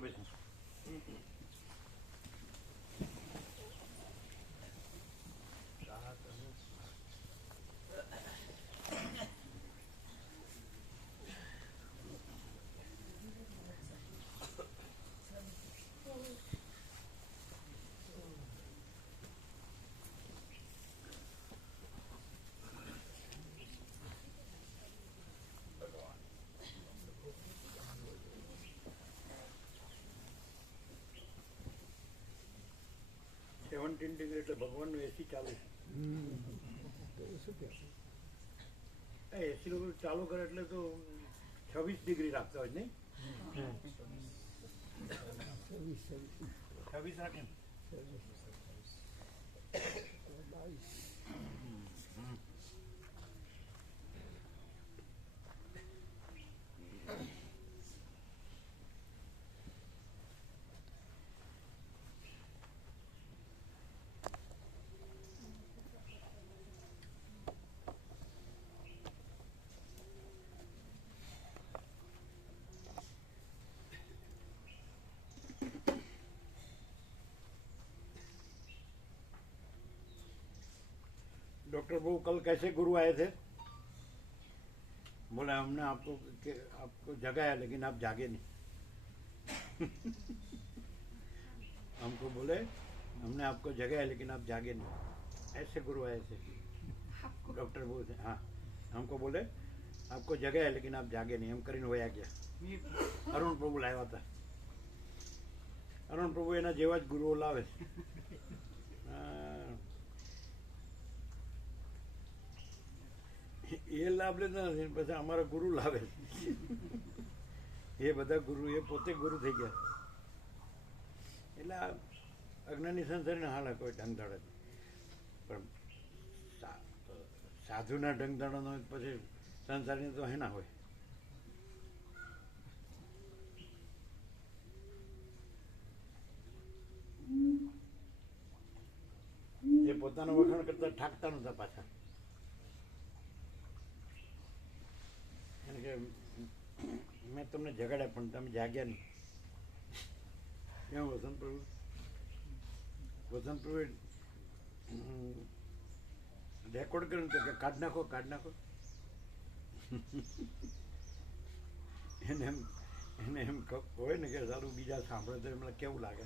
બેસો બેસો. ડિગ્રી એટલે ભગવાનનું એસી ચાલુ છે. એસી લોકો ચાલુ કરે એટલે તો 26 ડિગ્રી રાખતા હોય નહીં? 26 રાખે ને? डॉक्टर बाबू कल कैसे गुरु आए थे? बोले हमने आपको जगाया लेकिन आप जागे नहीं. हमको बोले हमने आपको जगाया लेकिन आप जागे नहीं. ऐसे गुरु आए थे डॉक्टर बाबू थे. हाँ, हमको बोले आपको जगाया लेकिन आप जागे नहीं. हम કરીને વયા ગયા. અરુણ પ્રભુ લાવ્યા હતા. અરુણ પ્રભુ એના જેવા જ ગુરુઓ લાવે છે. એ લાભ લેતા નથી, પછી અમારા ગુરુ લાવે. એ બધા ગુરુ, એ પોતે ગુરુ થઈ ગયા. એટલે અજ્ઞાની સંસારને હાલ કોઈ ઢંગધાડા પણ સાધુના ઢંગધાડાનો પછી સંસારની તો હેના હોય. એ પોતાનો વખાણ કરતા ઠાકતા નતા પાછા. કે મેં તમને જગાડ્યા પણ તમે જાગ્યા નહીં. ક્યાં વસંત પ્રભુ રેકોર્ડ કર્યું કે કાઢ નાખો કાઢ નાખો. એને એમ હોય ને કે સારું બીજા સાંભળે તો એમને કેવું લાગે,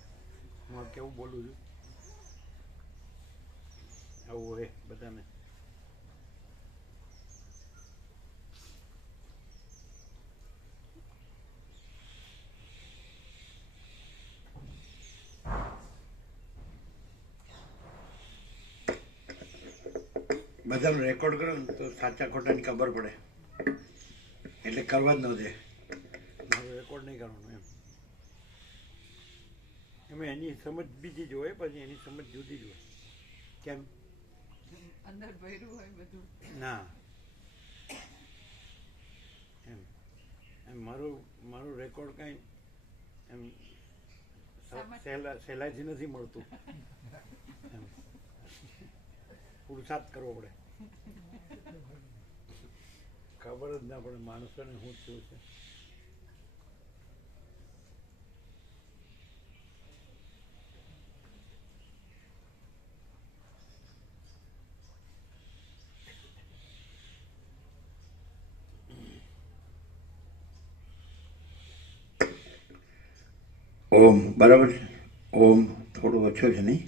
હું કેવું બોલું છું. આવું હોય બધાને. બધાને રેકોર્ડ કરો ને તો સાચા ખોટાની ખબર પડે. એટલે કરવા જ ન દે. મારું રેકોર્ડ નહીં કરવાનું એમ. એમાં એની સમજ બીજી જ હોય, પછી એની સમજ જુદી જ હોય. કેમ? અંદર ભર્યું હોય બધું. ના એમ એમ મારું રેકોર્ડ કાંઈ એમ સહેલાઈથી નથી મળતું. એમ પુરુષાર્થ કરવો પડે. ખબર જ ના પડે માણસોને શું થયું છે. ઓમ બરાબર છે. ઓમ થોડો ઓછો છે નહીં?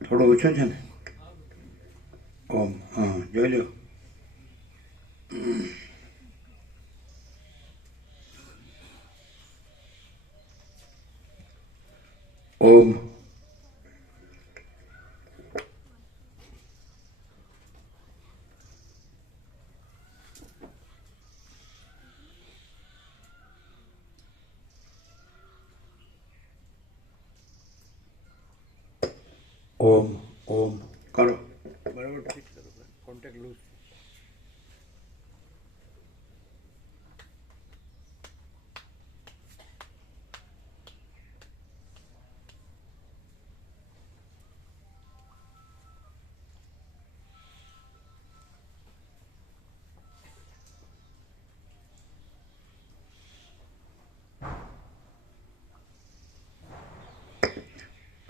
થોડો ઓછો છે ને? ઓમ હા જોઈ લો. ઓમ ઓમ ઓમ કરો બરાબર. ફિક્સ કરો. Contact loose.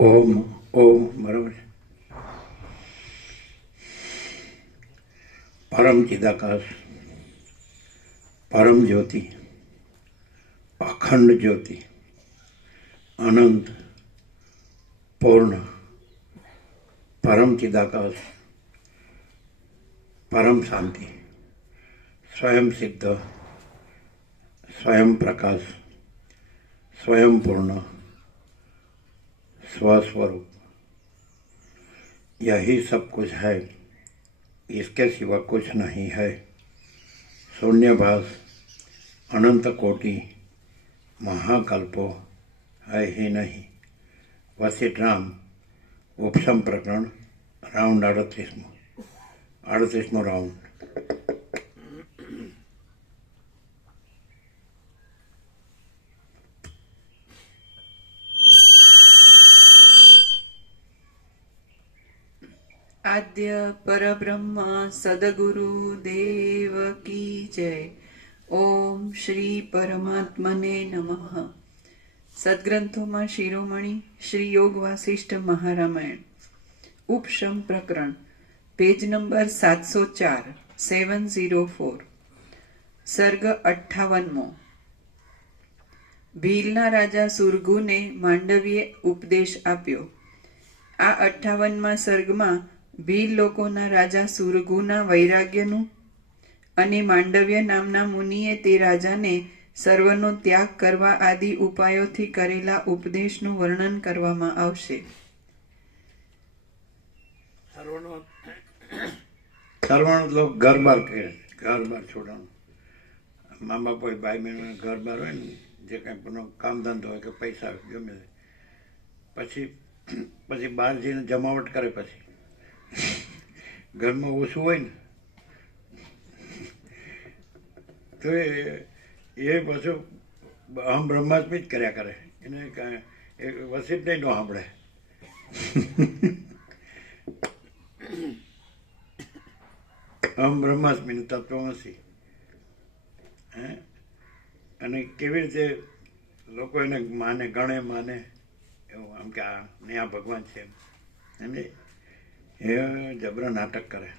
ઓમ ઓમ બરાબર છે. પરમ ચિદાકાશ, પરમ જ્યોતિ, અખંડ જ્યોતિ, અનંત, પૂર્ણ, પરમ ચિદાકાશ, પરમ શાંતિ, સ્વયં સિદ્ધ, स्वयं प्रकाश, स्वयं पूर्ण, स्वस्वरूप, यही सब कुछ है, इसके सिवा कुछ नहीं है. शून्यभास, अनंत कोटि, महाकल्पो है ही नहीं. वशिष्ठ राम उपशम प्रकरण राउंड 38मो राउंड. આદ્ય પરબ્રહ્મ સદગુરુ દેવ કી જય. ઓમ શ્રી પરમાત્મને નમઃ. સદગ્રંથોમાં શિરોમણી શ્રી યોગ વાસિષ્ઠ મહારામાયણ, ઉપશમ પ્રકરણ, પેજ નંબર 704, 704. સર્ગ 58મો. ભીલના રાજા સુરગુને માંડવીએ ઉપદેશ આપ્યો. આ 58મા સર્ગમાં ભીલ લોકોના રાજા સુરગુના વૈરાગ્યનું અને માંડવ્ય નામના મુનિએ તે રાજાને સર્વનો ત્યાગ કરવા આદિ ઉપાયોથી કરેલા ઉપદેશનું વર્ણન કરવામાં આવશે. સર્વનો લોક ઘર બાર કહે, ઘર બાર છોડવાનું. મા બાપ હોય, ભાઈ બહેન ઘર બાર હોય ને, જે કંઈ કામ ધંધો હોય કે પૈસા ગમે પછી બહાર જઈને જમાવટ કરે. પછી ઘરમાં ઓછું હોય ને તો એ પાછું અહમ બ્રહ્માસ્મિ જ કર્યા કરે. એને વસિષ્ઠ નહીં ન સાંભળે. અહમ બ્રહ્માસ્મિ તત્વમસી. અને કેવી રીતે લોકો એને માને, ગણે, માને એવું, આમ કે આ ને આ ભગવાન છે એમ એ જબરા નાટક કરે.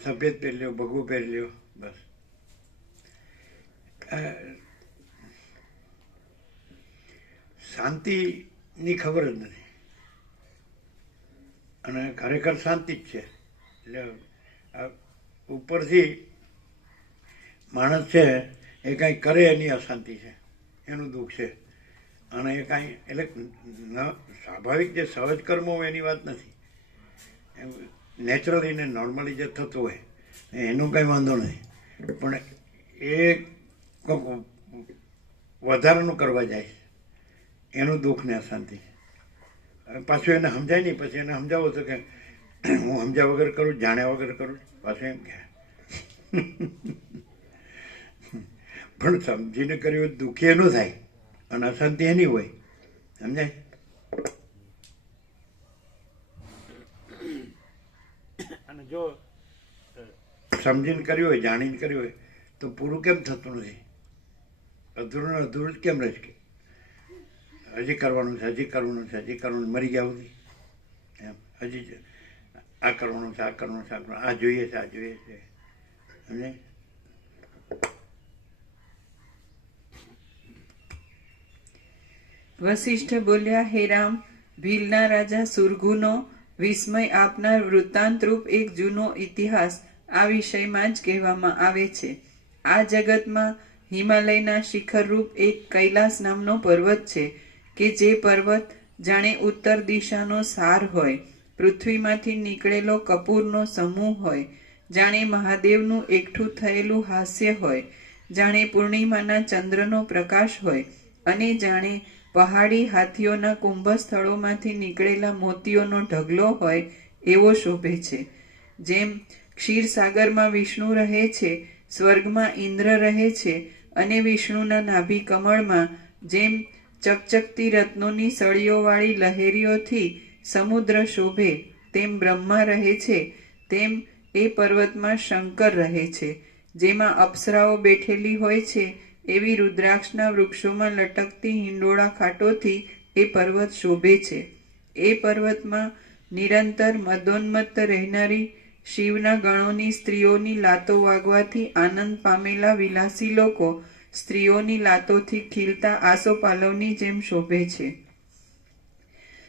સફેદ પહેરી લ્યો, ભગવું પહેરી લ્યો, બસ. શાંતિની ખબર જ નથી. અને ખરેખર શાંતિ જ છે. એટલે ઉપરથી માણસ છે એ કાંઈ કરે એની અશાંતિ છે, એનું દુઃખ છે. અને એ કાંઈ એટલે સ્વાભાવિક જે સહજ કર્મ હોય એની વાત નથી. નેચરલી ને નોર્મલી જે થતું હોય એનું કંઈ વાંધો નથી. પણ એ વધારાનું કરવા જાય એનું દુઃખ ને અશાંતિ. પાછું એને સમજાય નહીં. પછી એને સમજાવો તો કે હું સમજ્યા વગર કરું, જાણ્યા વગર કરું. પાછું એમ કે પણ સમજીને કર્યું દુઃખી એનું થાય અને અશાંતિ એની હોય. સમજાય? અને જો સમજીને કર્યું હોય, જાણીને કર્યું હોય તો પૂરું કેમ થતું નથી? અધૂરું અધૂરું જ કેમ રહે છે? હજી કરવાનું છે, હજી કરવાનું છે, હજી કરવાનું, મરી ગયા સુધી એમ હજી આ કરવાનું છે, આ કરવાનું છે, આ જોઈએ છે, આ જોઈએ છે. સમજાય? વશિષ્ઠ બોલ્યા, હે રામ, ભીલના રાજા સુરગુનો વિસ્મય આપનાર વૃત્તાંતરૂપ એક જૂનો ઇતિહાસ આ વિષયમાં જ કહેવામાં આવે છે. આ જગતમાં હિમાલયના શિખરરૂપ એક કૈલાસ નામનો પર્વત છે કે જે પર્વત જાણે ઉત્તર દિશાનો સાર હોય, પૃથ્વીમાંથી નીકળેલો કપૂરનો સમૂહ હોય, જાણે મહાદેવનું એકઠું થયેલું હાસ્ય હોય, જાણે પૂર્ણિમાના ચંદ્રનો પ્રકાશ હોય, અને જાણે પહાડી હાથીઓના કુંભ સ્થળોમાંથી નીકળેલા મોતીઓનો ઢગલો હોય એવો શોભે છે. જેમ ક્ષીરસાગરમાં વિષ્ણુ રહે છે, સ્વર્ગમાં ઇન્દ્ર રહે છે, અને વિષ્ણુના નાભિ કમળમાં જેમ ચકચકતી રત્નોની સળીઓવાળી લહેરીઓથી સમુદ્ર શોભે, તેમ બ્રહ્મા રહે છે, તેમ એ પર્વતમાં શંકર રહે છે, જેમાં અપ્સરાઓ બેઠેલી હોય છે એવી રુદ્રાક્ષના વૃક્ષોમાં લટકતી હિંડોળા ખાટોથી એ પર્વત શોભે છે. એ પર્વતમાં નિરંતર મદોન્મત્ત રહેનારી શિવના ગણોની સ્ત્રીઓની લાતો વાગવાથી આનંદ પામેલા વિલાસી લોકો સ્ત્રીઓની લાતોથી ખીલતા આસોપાલવની જેમ શોભે છે.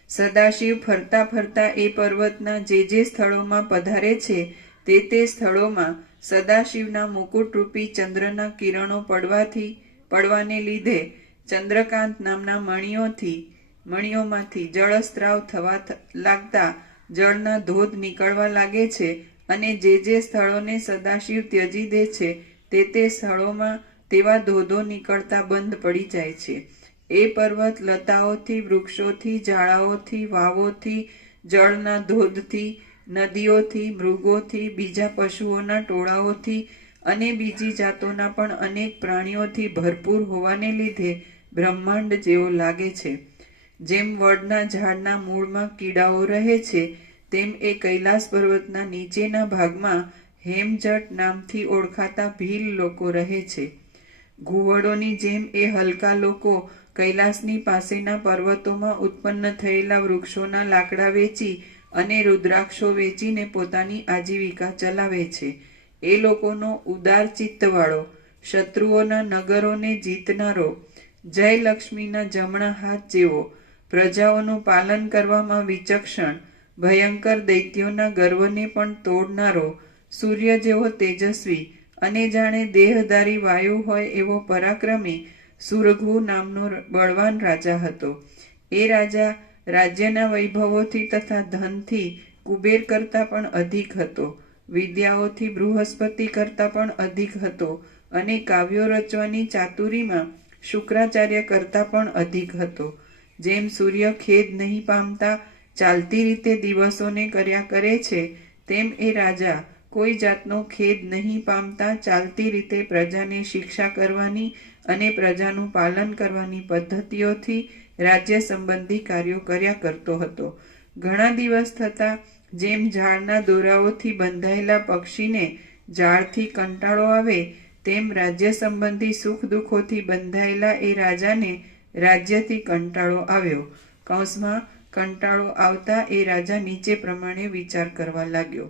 સદાશિવ ફરતા ફરતા એ પર્વતના જે સ્થળોમાં પધારે છે તે સ્થળોમાં સદાશિવના મુકુટરૂપી ચંદ્રના કિરણો પડવાને લીધે ચંદ્રકાંત નામના મણીઓમાંથી જળસ્ત્રાવ થવા લાગતા જળના ધોધ નીકળવા લાગે છે અને જે સ્થળોને સદાશિવ ત્યજી દે છે તે સ્થળોમાં તેવા ધોધો નીકળતા બંધ પડી જાય છે. એ પર્વત લતાઓથી, વૃક્ષોથી, ઝાડાઓથી, વાવોથી, જળના ધોધથી, નદીઓથી, મૃગોથી, બીજા પશુઓના ટોળાઓથી અને બીજી જાતોના પણ અનેક પ્રાણીઓથી ભરપૂર હોવાને લીધે બ્રહ્માંડ જેવો લાગે છે. જેમ વડના ઝાડના મૂળમાં કીડાઓ રહે છે તેમ એ કૈલાસ પર્વતના નીચેના ભાગમાં હેમજટ નામથી ઓળખાતા ભીલ લોકો રહે છે. ઘુવડોની જેમ એ હલકા લોકો કૈલાસની પાસેના પર્વતોમાં ઉત્પન્ન થયેલા વૃક્ષોના લાકડા વેચી અને રુદ્રાક્ષો વેચીને પોતાની આજીવિકા ચલાવે છે. એ લોકોનો ઉદાર ચિત્તવાળો, શત્રુઓના નગરોને જીતનારો, જયલક્ષ્મીના જમણા હાથ જેવો, પ્રજાઓનું પાલન કરવામાં વિચક્ષણ, ભયંકર દૈત્યોના ગર્વને પણ તોડનારો, સૂર્ય જેવો તેજસ્વી અને જાણે દેહધારી વાયુ હોય એવો પરાક્રમી સુરઘુ નામનો બળવાન રાજા હતો. એ રાજા રાજ્યના વૈભવોથી તથા ધનથી કુબેર કરતાં પણ અધિક હતો, વિદ્યાઓથી બૃહસ્પતિ કરતાં પણ અધિક હતો અને કાવ્યો રચવાની ચાતુરીમાં શુક્રાચાર્ય કરતાં પણ અધિક હતો. જેમ સૂર્ય ખેદ નહીં પામતા ચાલતી રીતે દિવસોને કર્યા કરે છે તેમ એ રાજા કોઈ જાતનો ખેદ નહીં પામતા ચાલતી રીતે પ્રજાને શિક્ષા કરવાની અને પ્રજાનું પાલન કરવાની પદ્ધતિઓથી રાજ્ય સંબંધી કાર્યો કર્યા કરતો હતો. ઘણા દિવસ થતા જેમ ઝાડના દોરાઓથી બંધાયેલા પક્ષીને ઝાડથી કંટાળો આવે તેમ રાજ્ય સંબંધી સુખ દુઃખોથી બંધાયેલા એ રાજાને રાજ્યથી કંટાળો આવ્યો. કૌંસમાં કંટાળો આવતા એ રાજા નીચે પ્રમાણે વિચાર કરવા લાગ્યો.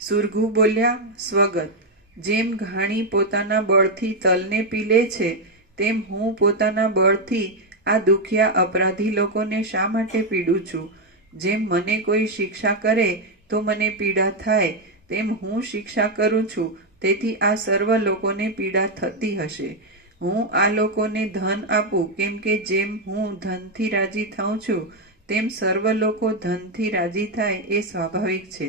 સુરઘુ બોલ્યા, સ્વગત, જેમ ઘાણી પોતાના બળથી તલને પીલે છે તેમ હું પોતાના બળથી આ દુખિયા અપરાધી લોકોને શા માટે પીડું છું? જેમ મને કોઈ શિક્ષા કરે તો મને પીડા થાય તેમ હું શિક્ષા કરું છું તેથી આ સર્વ લોકોને પીડા થતી હશે. હું આ લોકોને ધન આપું કેમ કે જેમ હું ધનથી રાજી થાઉં છું તેમ સર્વ લોકો ધનથી રાજી થાય એ સ્વાભાવિક છે.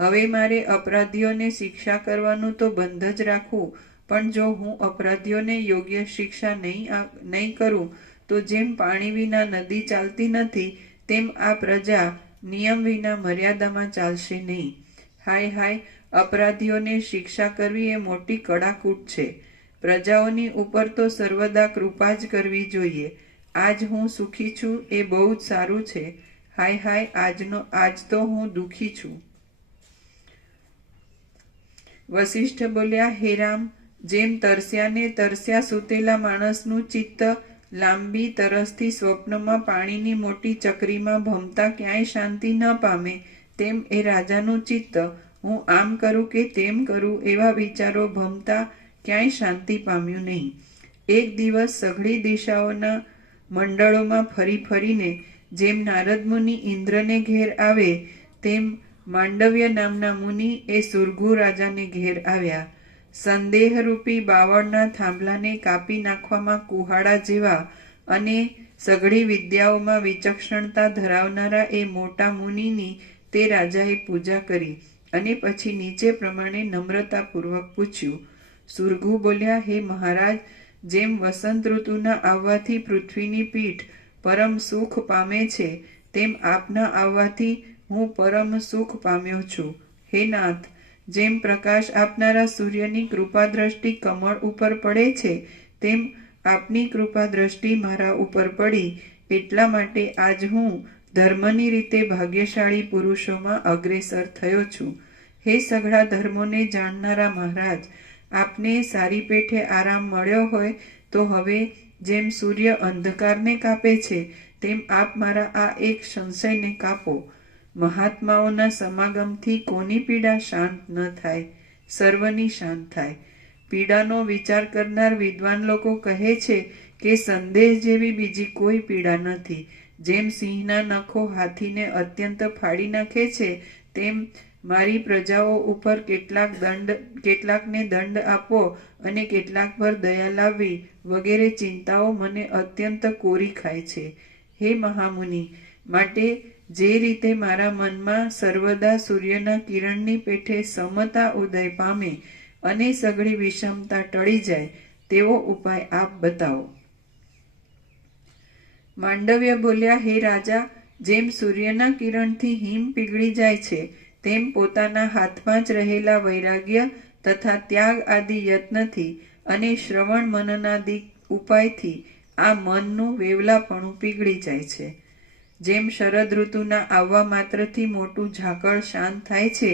હવે મારે અપરાધીઓને શિક્ષા કરવાનું તો બંધ જ રાખવું, પણ જો હું અપરાધીઓને યોગ્ય શિક્ષા નહીં કરું તો જેમ પાણી વિના નદી ચાલતી નથી તેમ આ પ્રજા નિયમ વિના મર્યાદામાં ચાલશે નહીં. હાય હાય, અપરાધીઓને શિક્ષા કરવી એ મોટી કડાકૂટ છે. પ્રજાઓની ઉપર તો સર્વદા કૃપા જ કરવી જોઈએ. આજ હું સુખી છું એ બહુ જ સારું છે. હાય હાય, આજ તો હું દુઃખી છું. વસિષ્ઠ બોલ્યા, હે રામ, જેમ તરસ્યા સૂતેલા માણસનું ચિત્ત લાંબી તરસથી સ્વપ્નમાં પાણીની મોટી ચકરીમાં ભમતા ક્યાંય શાંતિ ન પામે તેમ એ રાજાનું ચિત્ત હું આમ કરું કે તેમ કરું એવા વિચારો ભમતા ક્યાંય શાંતિ પામ્યું નહીં. એક દિવસ સઘળી દિશાઓના મંડળોમાં ફરીને જેમ નારદ મુનિ ઇન્દ્રને ઘેર આવે તેમ માંડવ્ય નામના મુનિ એ સુરઘુ રાજાને ઘેર આવ્યા. સંદેહરૂપી બાવળના થાંભલાને કાપી નાખવામાં કુહાડા જેવા અને સઘળી વિદ્યાઓમાં વિચક્ષણતા ધરાવનારા એ મોટા મુનિની તે રાજાએ પૂજા કરી અને પછી નીચે પ્રમાણે નમ્રતાપૂર્વક પૂછ્યું. સુરઘુ બોલ્યા, હે મહારાજ, જેમ વસંત ઋતુના આવવાથી પૃથ્વીની પીઠ પરમ સુખ પામે છે તેમ આપના આવવાથી હું પરમ સુખ પામ્યો છું. હે નાથ, જેમ પ્રકાશ આપનારા સૂર્યની કૃપા દ્રષ્ટિ કમળ ઉપર પડે છે તેમ આપની કૃપા દ્રષ્ટિ મારા ઉપર પડી, એટલા માટે આજ હું ધર્મની રીતે ભાગ્યશાળી પુરુષોમાં અગ્રેસર થયો છું. હે સઘળા ધર્મોને જાણનારા મહારાજ, આપને સારી પેઠે આરામ મળ્યો હોય તો હવે જેમ સૂર્ય અંધકારને કાપે છે તેમ આપ મારા આ એક સંશયને કાપો. મહાત્માઓના સમાગમથી કોની પીડા શાંત ન થાય? સર્વની શાંત થાય. પીડાનો વિચાર કરનાર વિદ્વાન લોકો કહે છે કે સંદેહ જેવી બીજી કોઈ પીડા નથી. જેમ સિંહના નખો હાથીને અત્યંત ફાડી નાખે છે તેમ મારી પ્રજાઓ ઉપર કેટલાકને દંડ આપવો અને કેટલાક પર દયા લાવવી વગેરે ચિંતાઓ મને અત્યંત કોરી ખાય છે. હે મહામુનિ, માટે જે રીતે મારા મનમાં સર્વદા સૂર્યના કિરણની પેઠે સમતા ઉદય પામે અને સઘળી વિષમતા ટળી જાય તેવો ઉપાય આપ બતાવો. માંડવ્ય બોલ્યા, હે રાજા, જેમ સૂર્યના કિરણથી હિમ પીગળી જાય છે તેમ પોતાના હાથમાં જ રહેલા વૈરાગ્ય તથા ત્યાગ આદિ યત્નથી અને શ્રવણ મનનાદિ ઉપાયથી આ મનનું વેવલાપણું પીગળી જાય છે. જેમ શરદ ઋતુના આવવા માત્રથી મોટું ઝાકળ શાંત થાય છે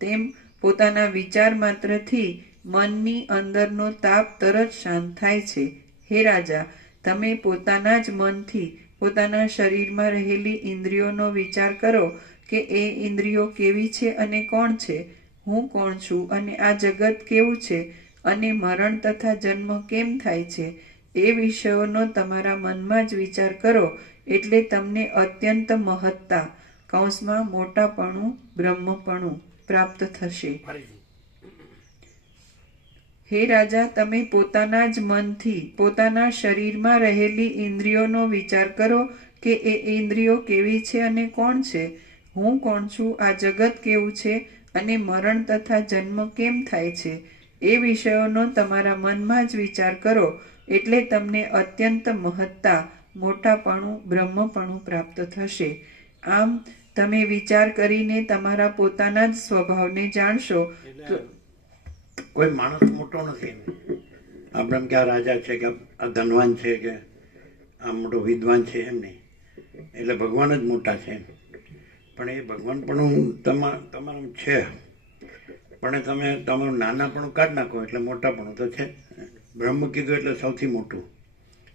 તેમ પોતાના વિચાર માત્રથી મનની અંદરનો તાપ તરત શાંત થાય છે. હે રાજા, તમે પોતાના જ મનથી પોતાના શરીરમાં રહેલી ઇન્દ્રિયોનો વિચાર કરો કે એ ઇન્દ્રિયો કેવી છે અને કોણ છે? હું કોણ છું અને આ જગત કેવું છે અને મરણ તથા જન્મ કેમ થાય છે? એ વિષયોનો તમારા મનમાં જ વિચાર કરો એટલે તમને અત્યંત મહત્તા કૌંસમાં મોટાપણું બ્રહ્મપણું પ્રાપ્ત થશે. હે રાજા, તમે પોતાના જ મનથી પોતાના શરીરમાં રહેલી ઇન્દ્રિયોનો વિચાર કરો કે એ ઇન્દ્રિયો કેવી છે અને કોણ છે? હું કોણ છું, આ જગત કેવું છે અને મરણ તથા જન્મ કેમ થાય છે? એ વિષયોનો તમારા મનમાં જ વિચાર કરો એટલે તમને અત્યંત મહત્તા મોટાપણું બ્રહ્મપણું પ્રાપ્ત થશે. આમ તમે વિચાર કરીને તમારા પોતાના જ સ્વભાવને જાણશો તો કોઈ માણસ મોટો નથી. આપણે એમ કે આ રાજા છે કે આ ધનવાન છે કે આ મોટો વિદ્વાન છે, એમ નહીં. એટલે ભગવાન જ મોટા છે. પણ એ ભગવાન પણ તમારું છે, પણ તમે તમારું નાનાપણું કાઢી નાખો એટલે મોટાપણું તો છે. બ્રહ્મ કીધું એટલે સૌથી મોટું.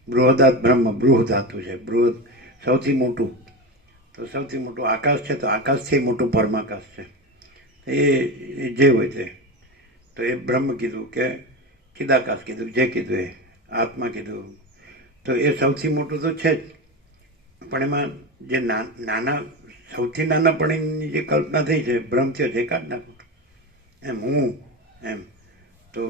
બૃહદાત બ્રહ્મ, બૃહ ધાતુ છે. બૃહદ સૌથી મોટું. તો સૌથી મોટું આકાશ છે તો આકાશથી મોટું પરમાકાશ છે. એ જે હોય તે. તો એ બ્રહ્મ કીધું કે ચિદાકાશ કીધું, જે કીધું એ આત્મા કીધું, તો એ સૌથી મોટું તો છે જ. પણ એમાં જે નાના સૌથી નાનાપણની જે કલ્પના થઈ છે ભ્રમ થયો છે, કાઢી નાખો એમ. હું એમ તો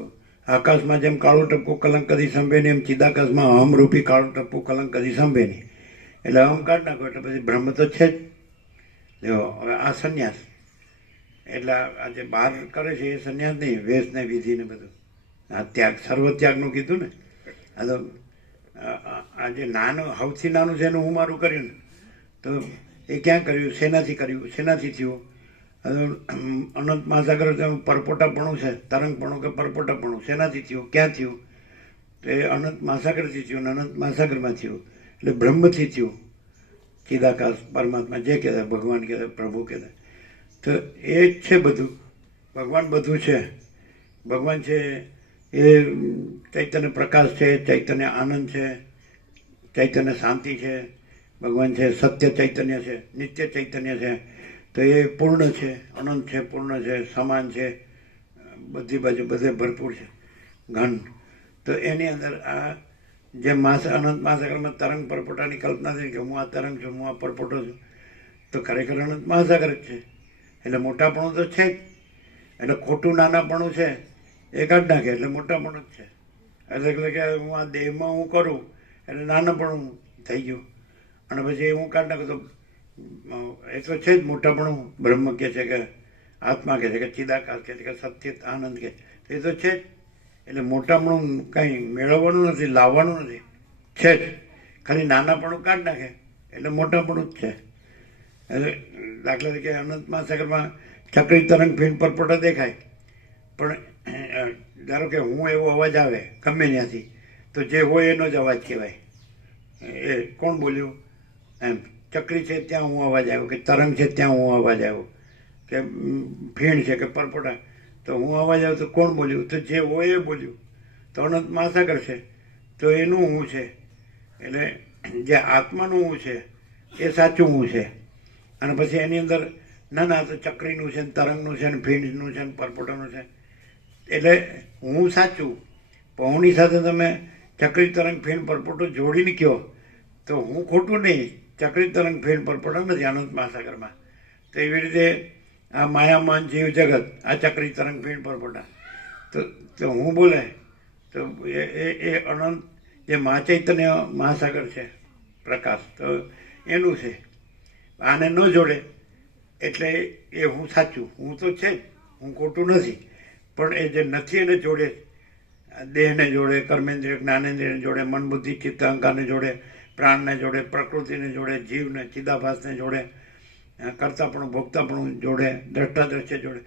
આકાશમાં જેમ કાળો ટપકો કલંક કદી સંભે નહીં, એમ ચિદાકાશમાં અહમરૂપી કાળો ટપકો કલંક કદી સંભે નહીં. એટલે અહમ કાઢી નાખો એટલે પછી બ્રહ્મ તો છે જ. જો હવે આ સંન્યાસ એટલે આ જે બહાર કરે છે એ સંન્યાસ નહીં, વેશ ને વિધિ ને બધું આ ત્યાગ, સર્વ ત્યાગનું કીધું ને. આ તો આ જે નાનું સૌથી નાનું છે એનું હું મારું કર્યું ને, તો એ ક્યાં કર્યું, શેનાથી કર્યું, શેનાથી થયું? અનંત મહાસાગર પરપોટાપણું છે, તરંગપણું કે પરપોટાપણું શેનાથી થયું, ક્યાં થયું? તો એ અનંત મહાસાગરથી થયું ને અનંત મહાસાગરમાં થયું એટલે બ્રહ્મથી થયું. ચિદાકાશ પરમાત્મા જે કહેવાય, ભગવાન કહેવાય, પ્રભુ કહેવાય. તો એ જ છે બધું. ભગવાન બધું છે. ભગવાન છે એ ચૈતન્ય પ્રકાશ છે, ચૈતન્ય આનંદ છે, ચૈતન્ય શાંતિ છે. ભગવાન છે સત્ય ચૈતન્ય છે, નિત્ય ચૈતન્ય છે. તો એ પૂર્ણ છે, અનંત છે, પૂર્ણ છે, સમાન છે, બધી બાજુ બધે ભરપૂર છે, ઘન. તો એની અંદર આ જે અનંત મહાસાગરમાં તરંગ પરપોટાની કલ્પના થઈ કે હું આ તરંગ છું, હું આ પરપોટો છું, તો ખરેખર અનંત મહાસાગર જ છે. એટલે મોટાપણું તો છે જ. એટલે ખોટું નાનાપણું છે એ કાઢી નાખે એટલે મોટાપણું જ છે. એટલે કે હું આ દેહમાં હું કરું એટલે નાનાપણું થઈ ગયું. અને પછી હું કાઢી નાખું તો એ તો છે જ મોટાપણું. બ્રહ્મ કહે છે કે આત્મા કહે છે કે ચિદાકાશ કહે છે કે સત્ય આનંદ કહે છે, એ તો છે જ. એટલે મોટાપણું કાંઈ મેળવવાનું નથી, લાવવાનું નથી, છે જ. ખાલી નાનાપણું કાઢી નાખે એટલે મોટાપણું જ છે. એટલે દાખલા તરીકે અનંત મહાસાગરમાં ચક્રી તરંગ ફીણ પરપોટા દેખાય, પણ ધારો કે હું એવો અવાજ આવે ગમે ત્યાંથી, તો જે હોય એનો જ અવાજ કહેવાય. એ કોણ બોલ્યું એમ. ચક્રી છે ત્યાં હું અવાજ આવ્યો, કે તરંગ છે ત્યાં હું અવાજ આવ્યો, કે ફીણ છે કે પરપોટા, તો હું અવાજ આવ્યો તો કોણ બોલ્યું? તો જે હોય એ બોલ્યું. તો અનંત મહાસાગર છે, તો એનું હું છે. એટલે જે આત્માનું હું છે એ સાચું હું છે. અને પછી એની અંદર ના તો ચક્રીનું છે ને તરંગનું છે ને ફીંડનું છે ને પરપોટાનું છે. એટલે હું સાચું, પણ હુંની સાથે તમે ચક્રી તરંગ ફીણ પરપોટો જોડીને કહો તો હું ખોટું નહીં. ચક્રી તરંગ ફીણ પરપોટા નથી અનંત મહાસાગરમાં. તો એવી રીતે આ માયામાન જીવ જગત, આ ચક્રી તરંગ ફીણ પરપોટા, તો હું બોલે તો એ અનંત જે મહાચૈતન્ય મહાસાગર છે પ્રકાશ, તો એનું છે. આને ન જોડે એટલે એ હું સાચું, હું તો છે જ, હું ખોટું નથી. પણ એ જે નથી એને જોડે, દેહને જોડે, કર્મેન્દ્રિય જ્ઞાનેન્દ્રિયને જોડે, મન બુદ્ધિ ચિત્ત અહંકારને જોડે, પ્રાણને જોડે, પ્રકૃતિને જોડે, જીવને ચિદાભાસને જોડે, કરતાપણું ભોગતાપણું જોડે, દ્રષ્ટા દ્રશ્ય જોડે.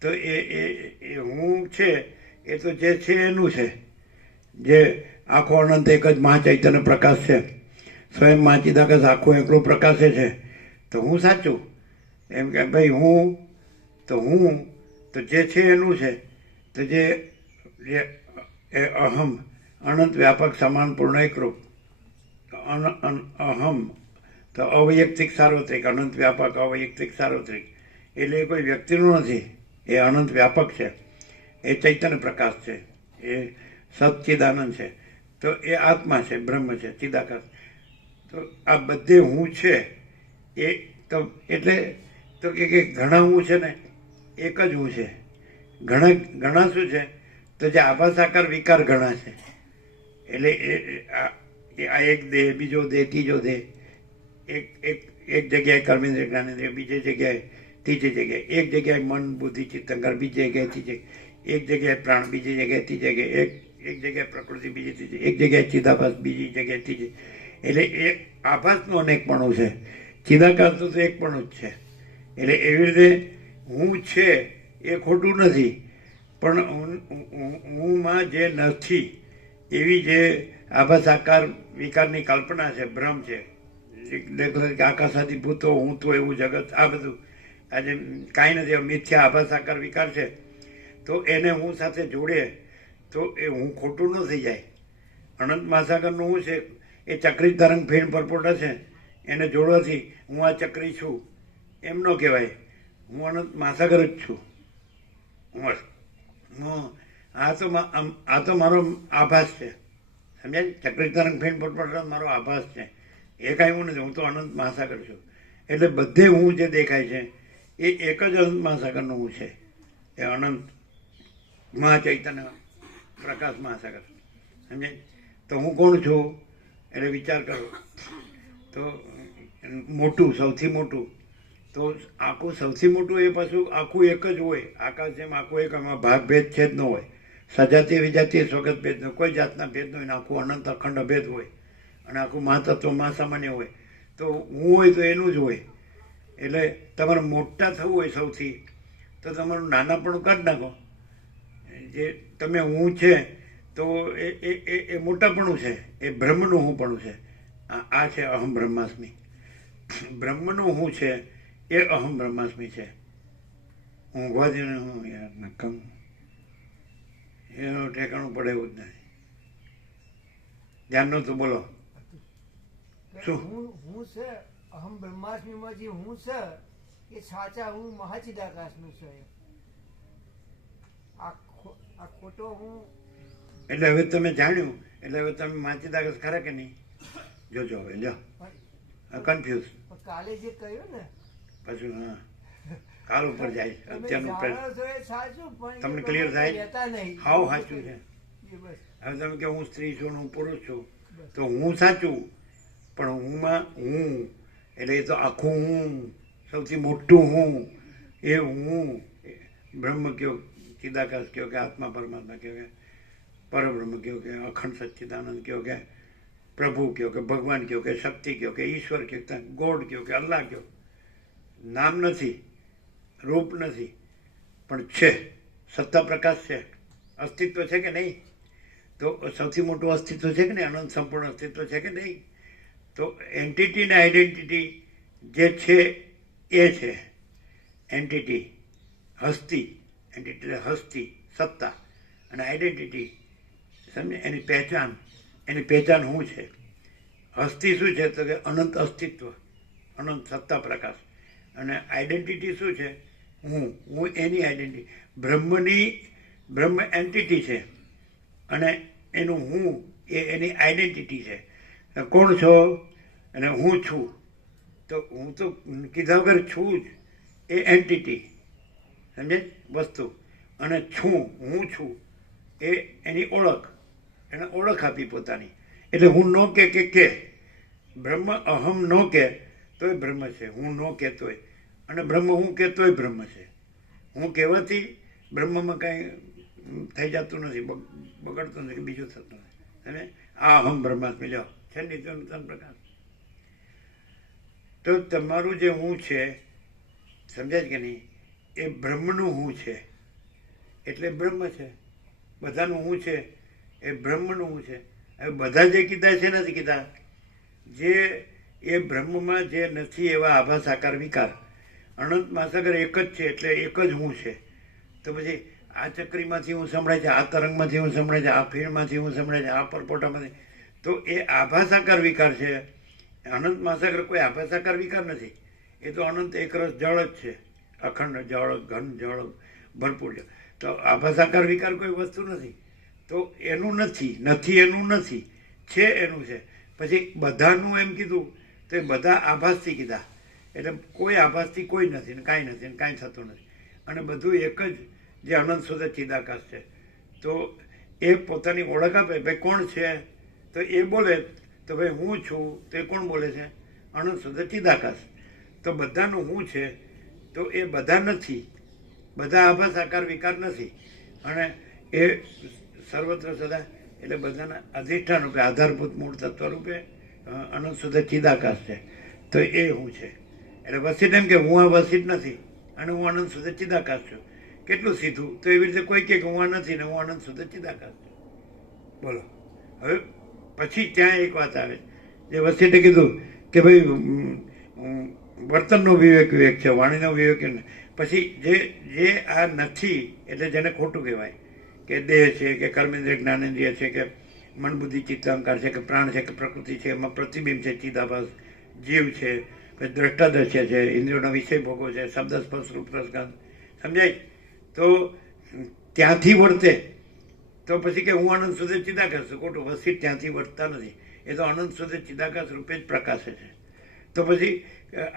તો એ હું છે એ તો જે છે એનું છે. જે આખો અનંત એક જ મહાચૈતન્ય પ્રકાશ છે, સ્વયં મહાચિદાકાશ આખો એકલો પ્રકાશે છે. તો હું સાચું એમ કે ભાઈ હું તો જે છે એનું છે. તો જે અહમ અનંત વ્યાપક સમાન પૂર્ણ એકરૂપ, અહમ તો અવૈયક્તિક સાર્વત્રિક, અનંત વ્યાપક અવૈયક્તિક સાર્વત્રિક. એટલે એ કોઈ વ્યક્તિનું નથી, એ અનંત વ્યાપક છે, એ ચૈતન્ય પ્રકાશ છે, એ સચ્ચિદાનંદ છે. તો એ આત્મા છે, બ્રહ્મ છે, ચિદાકાશ. તો આ બધે હું છે એ તો એટલે તો કે ઘણા હું છે ને એક જ હું છે. ઘણા શું છે? તો જે આભાસ આકાર વિકાર ઘણા છે. એટલે આ એક દેહ, બીજો દેહ, ત્રીજો દેહ, એક જગ્યાએ કર્મેન્દ્રિય જ્ઞાનેન્દ્રિય, બીજી જગ્યાએ, ત્રીજી જગ્યાએ, એક જગ્યાએ મન બુદ્ધિ ચિત્ત અહંકાર, બીજી જગ્યાએ ત્રીજી, એક જગ્યાએ પ્રાણ, બીજી જગ્યાએ ત્રીજી જગ્યાએ, એક જગ્યાએ પ્રકૃતિ, બીજી ત્રીજી, એક જગ્યાએ ચિદાભાસ, બીજી જગ્યાએ ત્રીજી. એટલે એ આભાસનું અનેકપણું છે, ચિદાકાશનું તો એકપણું જ છે. એટલે એવી રીતે હું છે એ ખોટું નથી, પણ હુંમાં જે નથી એવી જે આભાસ આકાર વિકારની કલ્પના છે, ભ્રમ છે. આકાશાદી ભૂતો, હું તો એવું જગત, આ બધું આજે કાંઈ નથી, મિથ્યા આભાસ આકાર વિકાર છે. તો એને હું સાથે જોડે તો એ હું ખોટું ન થઈ જાય. અનંત મહાસાગરનું હું છે એ ચક્રી તરંગ ફીણ પરપોટા છે, એને જોડવાથી હું આ ચક્રી છું એમ ન કહેવાય. હું અનંત મહાસાગર જ છું. આ તો મારો આભાસ છે, સમજાય? ચક્રી તરંગ ફીણ પરપોટા મારો આભાસ છે, એ કાંઈ હું નથી. હું તો અનંત મહાસાગર છું. એટલે બધે હું જે દેખાય છે એ એક જ અનંત મહાસાગરનું હું છે, એ અનંત મહાચૈતન્ય પ્રકાશ મહાસાગર, સમજાય? તો હું કોણ છું? એટલે વિચાર કરો તો મોટું, સૌથી મોટું, તો આખું સૌથી મોટું એ પાછું આખું એક જ હોય. આકાશ જેમ આખું એક, આમાં ભાગ ભેદ છે જ ન હોય, સજાતીય વિજાતીય સ્વગત ભેદ ન, કોઈ જાતના ભેદ ન હોય, આખું અનંત અખંડ અભેદ હોય, અને આખું મહાતત્વ મહાસામાન્ય હોય. તો હું હોય તો એનું જ હોય. એટલે તમારે મોટા થવું હોય સૌથી, તો તમારું નાનાપણું કાઢી નાખો. જે તમે હું છે તો એ મોટાપણું છે, એ બ્રહ્મનું હું પણ છે. આ છે અહમ બ્રહ્માસ્મિ. બ્રહ્મનું હું છે એ અહમ બ્રહ્માસ્મિ છે. ઊંઘવા દે ને હું યાર નકમ, એનું ઠેકાણું પડે એવું જ નથી. ધ્યાન નહોતું, બોલો શું? હું છે અહમ બ્રહ્માસ્મિમાં જે હું છે એ સાચા હું મહાચિદાકાશનું છે. આ ખોટો હું. એટલે હવે તમે જાણ્યું, એટલે હવે તમે મહાચિદાકાશ ખરા કે નહીં? જોજો હવે, જો કન્ફ્યુઝ. કાલે જે કહ્યું ને પછી હા, કાલ ઉપર જાય. અત્યારનું સાચું પણ તમને ક્લિયર થાય? હાવ સાચું છે. બસ હવે તમે કે હું સ્ત્રી છું, હું પુરુષ છું, તો હું સાચું, પણ હુંમાં હું એટલે એ તો આખું હું, સૌથી મોટું હું, એ હું બ્રહ્મ કયો, ચિદાકાશ કયો, કે આત્મા પરમાત્મા કયો, કે પરબ્રહ્મ કયો, કે અખંડ સચ્ચિદાનંદ કયો, કે પ્રભુ કયો, કે ભગવાન કયો, કે શક્તિ કયો, કે ઈશ્વર કયો, કે ગોડ કયો, કે અલ્લાહ કયો. નામ નથી, રૂપ નથી, પણ છે, સત્તા પ્રકાશ છે, અસ્તિત્વ છે કે નહીં? તો સૌથી મોટું અસ્તિત્વ છે કે નહીં? અનંત સંપૂર્ણ અસ્તિત્વ છે કે નહીં? તો એન્ટિટી ને આઈડેન્ટિટી જે છે એ છે એન્ટિટી, હસ્તી એન્ટિટી એટલે હસ્તી, સત્તા, અને આઈડેન્ટિટી, સમજે, એની પહેચાન શું છે. હસ્તી શું છે તો કે અનંત અસ્તિત્વ, અનંત સત્તા પ્રકાશ. અને આઈડેન્ટિટી શું છે? હું એની આઈડેન્ટિટી. બ્રહ્મ એન્ટિટી છે અને એનું હું એ એની આઈડેન્ટિટી છે. કોણ છો? અને હું છું. તો હું તો કીધા વગર છું જ, એ એન્ટિટી, સમજે, વસ્તુ. અને હું છું એ એની ઓળખ, એને ઓળખ આપી પોતાની. એટલે હું ન કે બ્રહ્મ અહમ ન કે તોય બ્રહ્મ છે, હું ન કહેતોય. અને બ્રહ્મ હું કહેતોય બ્રહ્મ છે. હું કહેવાથી બ્રહ્મમાં કાંઈ થઈ જતું નથી, બગડતું નથી, બીજું થતું નથી. અને આ અહમ બ્રહ્માસ્મિ જાઓ છે નિત્ય પ્રકાશ. તો તમારું જે હું છે, સમજાય કે નહીં, એ બ્રહ્મનું હું છે એટલે બ્રહ્મ છે. બધાનું હું છે એ બ્રહ્મનું હું છે. હવે બધા જે કીધા છે નથી કીધા, જે એ બ્રહ્મમાં જે નથી એવા આભાસ આકાર વિકાર, અનંત મહાસાગર એક જ છે એટલે એક જ હું છે. તો પછી આ ચક્રીમાંથી હું સંભળાય છે, આ તરંગમાંથી હું સંભળાય છે, આ ફીણમાંથી હું સંભળાય છે, આ પરપોટામાંથી, તો એ આભાસ આકાર વિકાર છે. અનંત મહાસાગર કોઈ આભાસ આકાર વિકાર નથી. એ તો અનંત એકરસ જળ જ છે, અખંડ જળ, ઘન જળ, ભરપૂર જળ. તો આભાસ આકાર વિકાર કોઈ વસ્તુ નથી. તો એનું નથી એનું નથી, છે એનું છે. પછી બધાનું એમ કીધું તો એ બધા આભાસથી કીધા. એટલે કોઈ આભાસથી કોઈ નથી ને કાંઈ નથી ને કાંઈ થતું નથી. અને બધું એક જ જે અનંત સુધી ચિદાકાશ છે. તો એ પોતાની ઓળખ આપે, ભાઈ કોણ છે તો એ બોલે તો ભાઈ હું છું, તો એ કોણ બોલે છે? અનંત સુધી ચિદાકાશ. તો બધાનું હું છે તો એ બધા નથી, બધા આભાસ આકાર વિકાર નથી. અને એ સર્વત્ર સદા એટલે બધાના અધિષ્ઠાન રૂપે, આધારભૂત મૂળ તત્વ રૂપે અનંત સુધી ચિદાકાશ છે. તો એ હું છે. એટલે વસિત એમ કે હું આ વસિત નથી અને હું અનંત સુધી ચિદાકાશ છું. કેટલું સીધું. તો એવી રીતે કોઈ કે હું આ નથી ને હું અનંત સુધી ચિદાકાશ છું. બોલો. હવે પછી ત્યાં એક વાત આવે જે વસિતે કીધું કે ભાઈ વર્તનનો વિવેક છે, વાણીનો વિવેક. પછી જે આ નથી એટલે જેને ખોટું કહેવાય કે દેહ છે કે કર્મેન્દ્રિય જ્ઞાનેન્દ્રિય છે કે મન બુદ્ધિ ચિત્ત અહંકાર છે કે પ્રાણ છે કે પ્રકૃતિ છે, એમાં પ્રતિબિંબ છે, ચિદાભાસ, જીવ છે, પછી દ્રષ્ટાદ્રશ્ય છે, ઇન્દ્રિયોના વિષય ભોગો છે, શબ્દ સ્પર્શ રૂપ રસગંધ, સમજાય. તો ત્યાંથી વર્તે તો પછી કે હું અનંત સુધી ચિદાકાશ છું. ખોટું. વસિત ત્યાંથી વર્તતા નથી. એ તો અનંત સુધી ચિદાકાશ રૂપે જ પ્રકાશે છે. તો પછી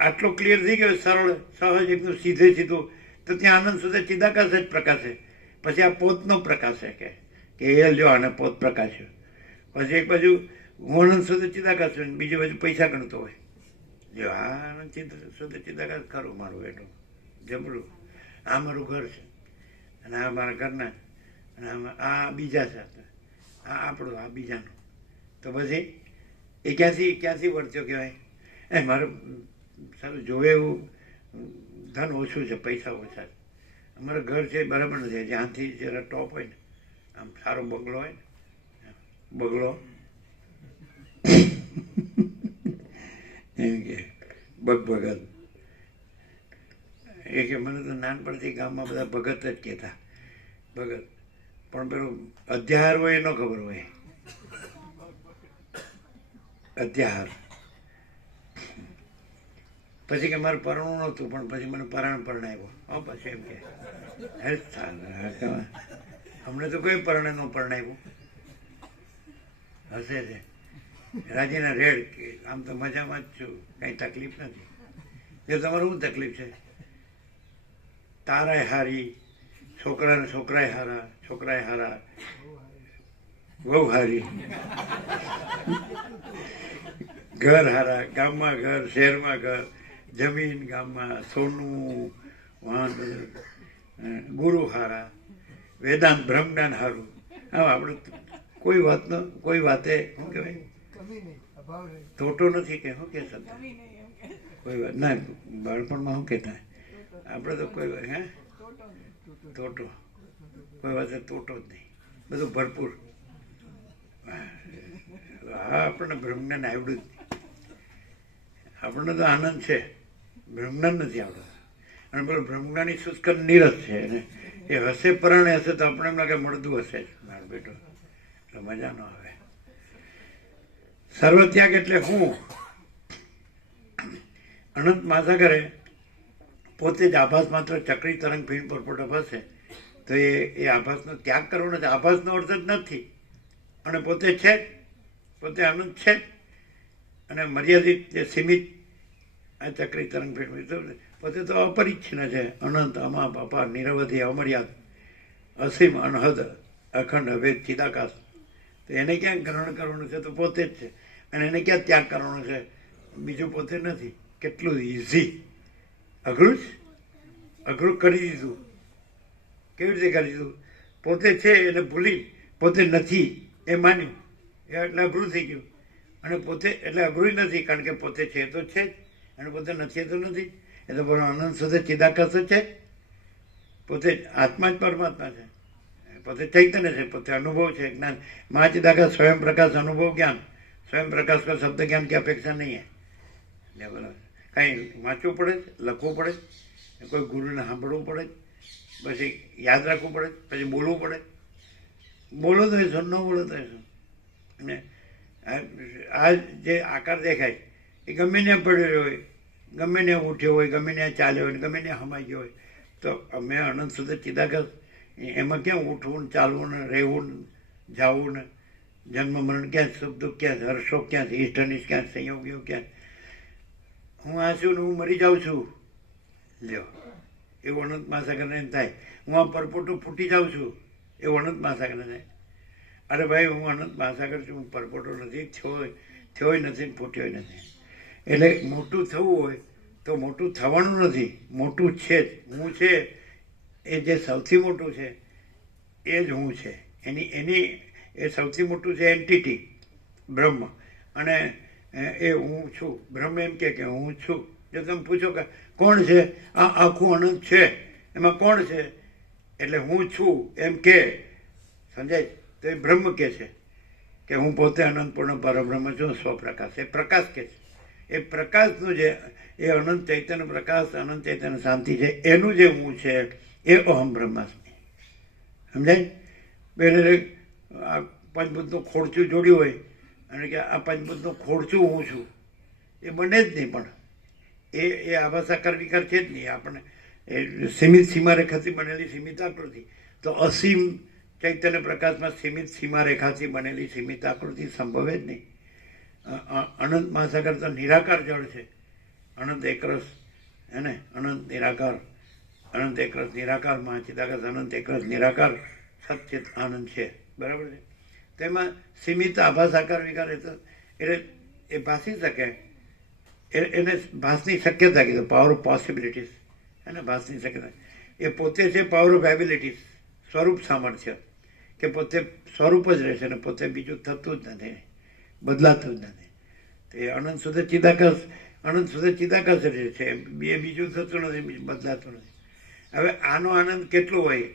આટલો ક્લિયર થઈ ગયો, સરળ સહજ એકદમ સીધું. તો ત્યાં આનંદ સુધી ચિદાકાશ જ પ્રકાશે. પછી આ પોતનો પ્રકાશે કે એ લ્યો આને પોત પ્રકાશ્યો. પછી એક બાજુ હું અનંત સુધી ચિદાકાશ છું, બીજી બાજુ પૈસા ગણતો હોય. જો આ આનંદ સુધી ચિદાકાશ ખરું મારું એટલું જબરું. આ મારું ઘર છે અને આ મારા ઘરના, અને આમાં આ બીજા સાથે, આ આપણું, આ બીજાનું. તો પછી એ ક્યાંથી વર્ત્યો કહેવાય? મારું સારું જોવે એવું ધન ઓછું છે, પૈસા ઓછા છે. અમારું ઘર છે બરાબર નથી, જ્યાંથી જરા ટોપ હોય ને, આમ સારો બંગલો હોય ને, બગલો એમ કે ભગત. એ કે મને તો નાનપણથી ગામમાં બધા ભગત જ કહેતા, ભગત. પણ પેલું અધ્યાહાર હોય એ ન ખબર હોય. અધ્યાહાર. પછી કે મારે પરણવું નહોતું પણ પછી મને પરણાવ્યો. હા, પછી એમ કે અમને તો કોઈ પરણે ન પરણાવ્યું. હશે છે રાજીના રેડ કે આમ તો મજામાં જ છું, કઈ તકલીફ નથી. એ તમારું શું તકલીફ છે? તારાય હારી, છોકરાય હારા, બહુ હારી, ઘર હારા, ગામમાં ઘર, શહેરમાં ઘર, જમીન ગામમાં, સોનું, વાહન, ગુરુ હારા, વેદાંત બ્રહ્મજ્ઞાન હારું. હા, આપણે કોઈ વાતે શું કહેવાય, તોટો નથી કે શું કે કોઈ વાત ના. બાળપણમાં શું કહેતા આપણે તો કોઈ હે તોટો, કોઈ વાતે તોટો જ નહીં, બધું ભરપૂર. હા, આપણને બ્રહ્મજ્ઞાન આવડ્યું જ નહીં. આપણને તો આનંદ છે, બ્રહ્મજ્ઞાન નથી આવડતું. અને પેલો બ્રહ્મજ્ઞાની શુષ્ક નીરસ છે, અને એ એ હશે પરાણે હશે તો આપણે એમ લાગે મળતું હશે જ મારો બેટો, એટલે મજા ન આવે. સર્વત્યાગ એટલે હું? અનંત મહાસાગરે પોતે જ આભાસ માત્ર ચક્રી તરંગ ફીણ પરપોટો હશે તો એ આભાસનો ત્યાગ કરવાનો છે. આભાસનો અર્થ જ નથી, અને પોતે છે જ, પોતે આનંદ છે જ, અને મર્યાદિત જે સીમિત આ ચક્રી તરંગ ફીણ પોતે તો અપરિચ્છિન્ન છે, અનંત, અમાપ, અપાર, નિરવધિ, અમર્યાદ, અસીમ, અનહદ, અખંડ, અભેદ, ચિદાકાશ. તો એને ક્યાં ગ્રહણ કરવાનું છે? તો પોતે જ છે. અને એને ક્યાં ત્યાગ કરવાનો છે? બીજું પોતે નથી. કેટલું ઇઝી! અઘરું જ, અઘરું કરી દીધું. કેવી રીતે કરી દીધું? પોતે છે એને ભૂલી પોતે નથી એ માન્યું, એટલે અઘરું થઈ ગયું. અને પોતે એટલે અઘરું નથી, કારણ કે પોતે છે તો છે જ, અને પોતે નથી તો નથી. એ તો બોલો આનંદ સુધી ચિદાકાશ જ છે. પોતે આત્મા જ પરમાત્મા છે, પોતે ચૈતન્ય છે, પોતે અનુભવ છે, જ્ઞાન. મહાચિદાકાશ સ્વયં પ્રકાશ, અનુભવ જ્ઞાન. સ્વયં પ્રકાશ કો શબ્દ જ્ઞાન की अपेक्षा नहीं है. બરાબર. કાંઈ વાંચવું પડે, લખવું પડે, કોઈ ગુરુને સાંભળવું પડે, પછી યાદ રાખવું પડે, પછી બોલવું પડે. બોલો તો શું, ન બોલો તો શું. અને આ જે આકાર દેખાય એ ગમે ને પડ્યો હોય, ગમે ને ઉઠ્યો હોય, ગમે ને ચાલ્યો હોય, ગમે ને હમાઈ ગયો હોય, તો અમે અનંત સુધી ચિદાકાશ એમાં ક્યાં ઉઠવું ને ચાલવું ને રહેવું ને જવું ને જન્મ મરણ ક્યાં, સુખ દુઃખ ક્યાં, હર્ષો ક્યાં, ઇષ્ટ અનિષ્ટ ક્યાં, સંયોગીઓ ક્યાં. હું આ છું ને હું મરી જાઉં છું, લ્યો, એવું અનંત મહાસાગરને એમ થાય. હું આ પરપોટો ફૂટી જાઉં છું, એવું અનંત મહાસાગરને થાય. અરે ભાઈ, હું અનંત મહાસાગર છું, હું પરપોટો નથી, થયોય નથી ને ફૂટ્યોય નથી. એટલે મોટું થવું હોય તો મોટું થવાનું નથી, મોટું છે જ. હું છે એ જે સૌથી મોટું છે એ જ હું છે. એની એ સૌથી મોટું છે એન્ટિટી બ્રહ્મ, અને એ હું છું. બ્રહ્મ એમ કે હું છું. જો તમે પૂછો કે કોણ છે આ આખું અનંત છે, એમાં કોણ છે? એટલે હું છું એમ કે સમજાય તો એ બ્રહ્મ કે છે કે હું પોતે અનંતપૂર્ણ પરબ્રહ્મ છું, સ્વપ્રકાશ. એ પ્રકાશ કે છે. એ પ્રકાશનું જે એ અનંત ચૈતન્ય પ્રકાશ, અનંત ચૈતન્ય શાંતિ છે, એનું જે હું છે એ અહમ બ્રહ્માસ્મિ. સમજાય? બેને આ પંચભૂતનું ખોડચું જોડ્યું હોય અને કે આ પંચભૂતનું ખોડચું હું છું, એ બને જ નહીં. પણ એ આભાસાકાર વિકાર છે જ નહીં. આપણે એ સીમિત સીમારેખાથી બનેલી સીમિત આકૃતિ. તો અસીમ ચૈતન્ય પ્રકાશમાં સીમિત સીમારેખાથી બનેલી સીમિત આકૃતિ સંભવે જ નહીં. અનંત મહાસાગર તો નિરાકાર જળ છે, અનંત એકરસ, હે ને? અનંત નિરાકાર, અનંત એકરસ નિરાકાર, મહાચિદાકાશ અનંત એકરસ નિરાકાર સચિત આનંદ છે. બરાબર છે? તેમાં સીમિત આભાસ આકાર વિકાર એટલે એ ભાસી શકે, એને ભાસની શક્યતા કીધું, પાવર ઓફ પોસિબિલિટીઝ, એને ભાસની શક્યતા. એ પોતે છે પાવર ઓફ એબિલિટીઝ, સ્વરૂપ સામર્થ્ય, કે પોતે સ્વરૂપ જ રહેશે ને પોતે બીજું થતું જ નથી, બદલાતું જ નથી. તો એ અનંત સુધી ચિદાકાશ, અનંત સુધી ચિદાકાશ રહે છે, એ બીજું થતું નથી, બીજું બદલાતું નથી. હવે આનો આનંદ કેટલો હોય?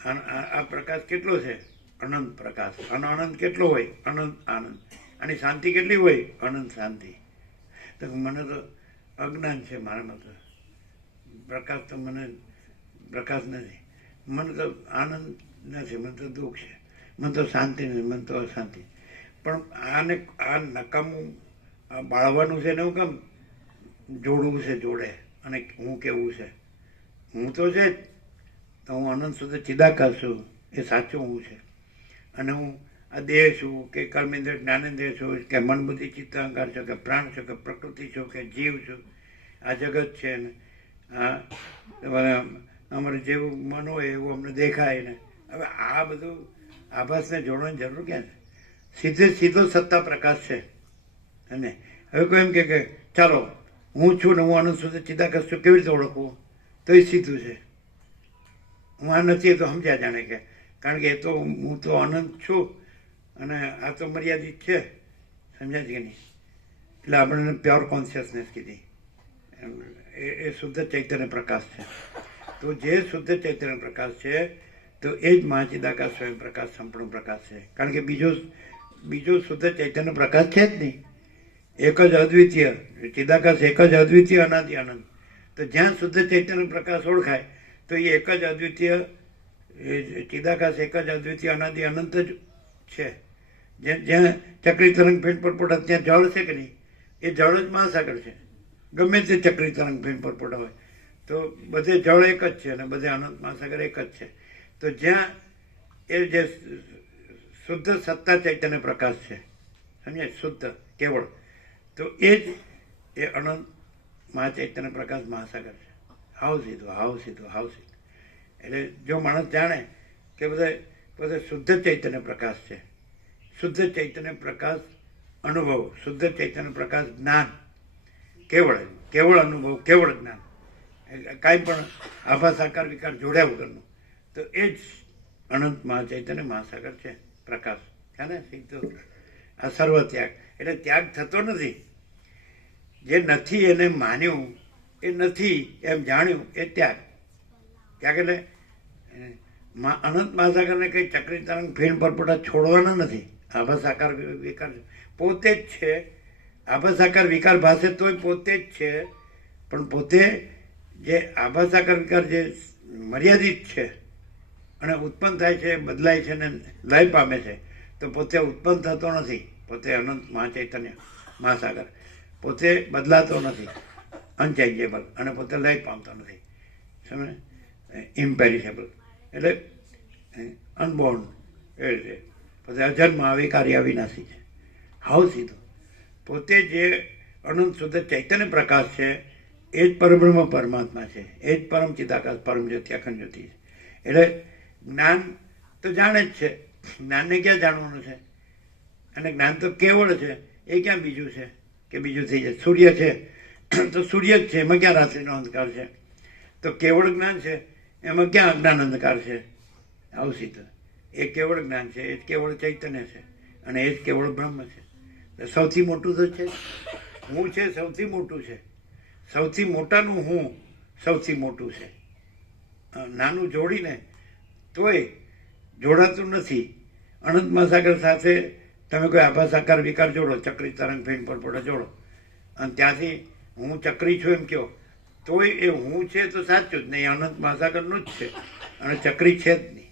આ પ્રકાશ કેટલો છે? અનંત પ્રકાશ. આનો આનંદ કેટલો હોય? અનંત આનંદ. આની શાંતિ કેટલી હોય? અનંત શાંતિ. તો મને તો અજ્ઞાન છે, મારામાં તો પ્રકાશ, તો મને પ્રકાશ નથી, મને તો આનંદ નથી, મને તો દુઃખ છે, મને તો શાંતિ નથી, મને તો અશાંતિ. પણ આને આ નકામું બાળવાનું છે ને હું કેમ જોડવું છે જોડે? અને હું કેવું છે? હું તો છે જ. તો હું અનંત સુધી ચિદાકાશ છું, એ સાચું હું છે. અને હું આ દેહ છું કે કર્મેન્દ્ર જ્ઞાનેન્દ્રિય છું કે મન બુદ્ધિ ચિત્ત અહંકાર છું કે પ્રાણ છું કે પ્રકૃતિ છું કે જીવ છું, આ જગત છે ને આ અમારે જેવું મન હોય એવું અમને દેખાય ને. હવે આ બધું આભાસને જોડવાની જરૂર ક્યાં છે? સીધો સત્તા પ્રકાશ છે. અને હવે કોઈ એમ કે ચાલો હું છું ને હું અનંત સુધી ચિદાકાશ છું, કેવી રીતે ઓળખવું? તો એ સીધું છે. હું આ નથી તો સમજ્યા જાણે કે, કારણ કે એ તો હું તો અનંત છું અને આ તો મર્યાદિત છે. સમજાય છે કે નહીં? એટલે આપણને પ્યોર કોન્શિયસનેસ કીધી, એ શુદ્ધ ચૈતન્ય પ્રકાશ છે. તો જે શુદ્ધ ચૈતન્ય પ્રકાશ છે તો એ જ મહાચિદાકાશ સ્વયં પ્રકાશ સંપૂર્ણ પ્રકાશ છે. કારણ કે બીજો શુદ્ધ ચૈતન્ય પ્રકાશ છે જ નહીં. એક જ અદ્વિતીય ચિદાકાશ, એક જ અદ્વિતીય અનાદિ આનંદ. તો જ્યાં શુદ્ધ ચૈતન્ય પ્રકાશ ઓળખાય તો એ એક જ અદ્વિતીય એ ચિદાકાશ એક જ અદ્વિતીય અનાદિ અનંત જ છે. જ્યાં ચક્રી તરંગ ફીણ પરપોટા ત્યાં જળ છે કે નહીં, એ જળ જ મહાસાગર છે. ગમે તે ચક્રી તરંગ ફીણ પરપોટા હોય તો બધે જળ એક જ છે અને બધે અનંત મહાસાગર એક જ છે. તો જ્યાં એ જે શુદ્ધ સત્તા ચૈતન્ય પ્રકાશ છે, સમજે, શુદ્ધ કેવળ, તો એ જ એ અનંત મહાચૈતન્ય પ્રકાશ મહાસાગર છે. હાવ સીધું, હાવ સીધું, હાવ સીધું. એટલે જો માણસ જાણે કે બધે શુદ્ધ ચૈતન્ય પ્રકાશ છે, શુદ્ધ ચૈતન્ય પ્રકાશ અનુભવ, શુદ્ધ ચૈતન્ય પ્રકાશ જ્ઞાન, કેવળ અનુભવ, કેવળ જ્ઞાન, કાંઈ પણ આભાસ આકાર વિકાર જોડ્યા વગરનું, તો એ જ અનંત મહાચૈતન્ય મહાસાગર છે, પ્રકાશ છે ને સીધો. આ સર્વ ત્યાગ એટલે ત્યાગ થતો નથી. જે નથી એને માન્યું, એ નથી એમ જાણ્યું, એ ત્યાગ. ત્યાગ એટલે અનંત મહાસાગરને કંઈ ચક્રી તરંગ ફીણ પરપોટા છોડવાના નથી. આભાસ આકાર વિકાર પોતે જ છે. આભાસ આકાર વિકાર ભાષે તોય પોતે જ છે, પણ પોતે જે આભાસ આકાર વિકાર જે મર્યાદિત છે અને ઉત્પન્ન થાય છે, બદલાય છે ને લય પામે છે, તો પોતે ઉત્પન્ન થતો નથી. પોતે અનંત મહાચૈતન્ય મહાસાગર પોતે બદલાતો નથી, અનચેન્જેબલ, અને પોતે લય પામતો નથી, સમજે, ઇમ્પેરિશેબલ એટલે અનબોર્ન, એ રીતે પોતે અજન્મ અવિકારી અવિનાશી છે. હાવ સીધું પોતે જે અનંત શુદ્ધ ચૈતન્ય પ્રકાશ છે, એ જ પરબ્રહ્મ પરમાત્મા છે, એ જ પરમ ચિદાકાશ પરમ જ્યોતિ અખંડ જ્યોતિ છે. એટલે જ્ઞાન તો જાણે જ છે, જ્ઞાનને ક્યાં જાણવાનું છે? અને જ્ઞાન તો કેવળ છે, એ ક્યાં બીજું છે કે બીજું થઈ જાય? સૂર્ય છે તો સૂર્ય જ છે, એમાં ક્યાં રાત્રિનો અંધકાર છે? તો કેવળ જ્ઞાન છે, એમાં ક્યાં અજ્ઞાન અંધકાર છે? આવું સીધું એ કેવળ જ્ઞાન છે, એ જ કેવળ ચૈતન્ય છે, અને એ જ કેવળ બ્રહ્મ છે. સૌથી મોટું તો છે, હું છે, સૌથી મોટું છે, સૌથી મોટાનું હું સૌથી મોટું છે. નાનું જોડીને તોય જોડાતું નથી. અનંત મહાસાગર સાથે તમે કોઈ આભાસ આકાર વિકાર જોડો, ચક્રી તરંગ ફીણ પરપોટા જોડો, અને ત્યાંથી હું ચક્રી છું એમ કહો, તોય એ હું છે તો સાચું જ નહીં, અનંત મહાસાગરનું જ છે, અને ચક્રી છે જ નહીં,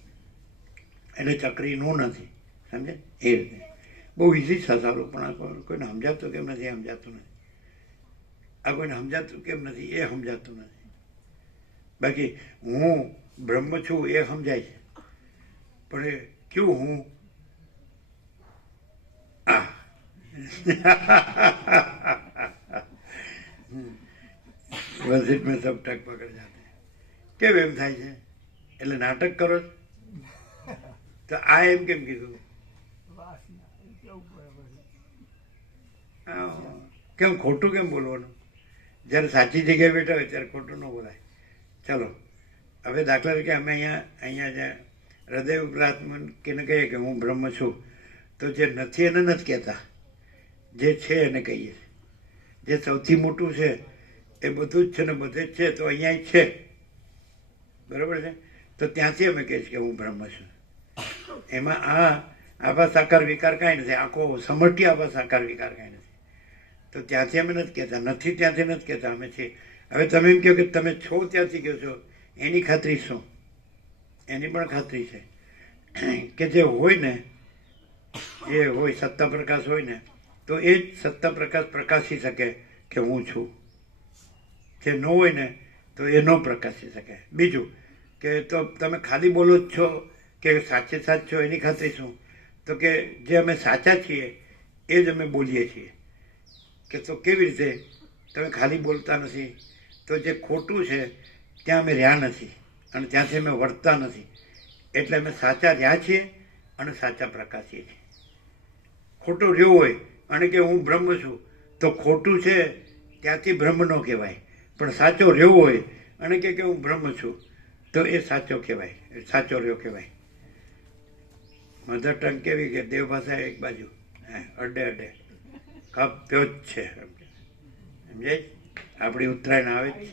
એટલે ચક્રીનું નથી. સમજે? એ રીતે બહુ ઇઝી છે સારું, પણ આ કોઈને સમજાતું કેમ નથી? સમજાતું નથી. આ કોઈને સમજાતું કેમ નથી? એ સમજાતું નથી. બાકી હું બ્રહ્મ છું એ સમજાય છે, પણ એ ક્યું હું? બસ ઇટ મેં સબ ટક પકડ જાતે. કેમ એમ થાય છે? એટલે નાટક કરો છો? તો આ એમ કેમ કીધું? કેમ ખોટું કેમ બોલવાનું? જ્યારે સાચી જગ્યાએ બેઠા હોય ત્યારે ખોટું ન બોલાય. ચાલો, હવે દાખલા તરીકે અમે અહીંયા જે હૃદય ઉપરાત્મન કેને કહીએ કે હું બ્રહ્મ છું, તો જે નથી એને નથી કહેતા, જે છે એને કહીએ. જે સૌથી મોટું છે એ બધું જ છે ને બધે જ છે, તો અહીંયા જ છે, બરાબર છે? તો ત્યાંથી અમે કહીએ કે હું બ્રહ્મ છું. એમાં આ આભાસ આકાર વિકાર કાંઈ નથી, આખો સમષ્ટિ આભાસ આકાર વિકાર કાંઈ નથી. તો ત્યાંથી અમે નથી કહેતા, નથી ત્યાંથી નથી કહેતા, અમે છીએ. હવે તમે એમ કહો કે તમે છો ત્યાંથી કહો છો, એની ખાતરી શું? એની પણ ખાતરી છે કે જે હોય ને, જે હોય સત્તા પ્રકાશ હોય ને, તો એ જ સત્તા પ્રકાશ પ્રકાશી શકે કે હું છું. જે ન હોય ને તો એ ન પ્રકાશી શકે. બીજું કે તો તમે ખાલી બોલો જ છો કે સાચે સાચ છો, એની ખાતરી શું? તો કે જે અમે સાચા છીએ એ જ અમે બોલીએ છીએ. કે તો કેવી રીતે? તમે ખાલી બોલતા નથી, તો જે ખોટું છે ત્યાં અમે રહ્યા નથી, અને ત્યાંથી અમે વર્તતા નથી, એટલે અમે સાચા રહ્યા છીએ અને સાચા પ્રકાશીએ છીએ. ખોટું રહ્યું હોય અને કે હું બ્રહ્મ છું, તો ખોટું છે ત્યાંથી બ્રહ્મ ન કહેવાય, પણ સાચો રહ્યો હોય અને કે હું બ્રહ્મ છું, તો એ સાચો કહેવાય, સાચો રહ્યો કહેવાય. મધર ટંગ કેવી કે દેવ ભાષા એક બાજુ અડે અડે કાપ્યો જ છે, સમજાય? આપણી ઉત્તરાયણ આવે જ છે.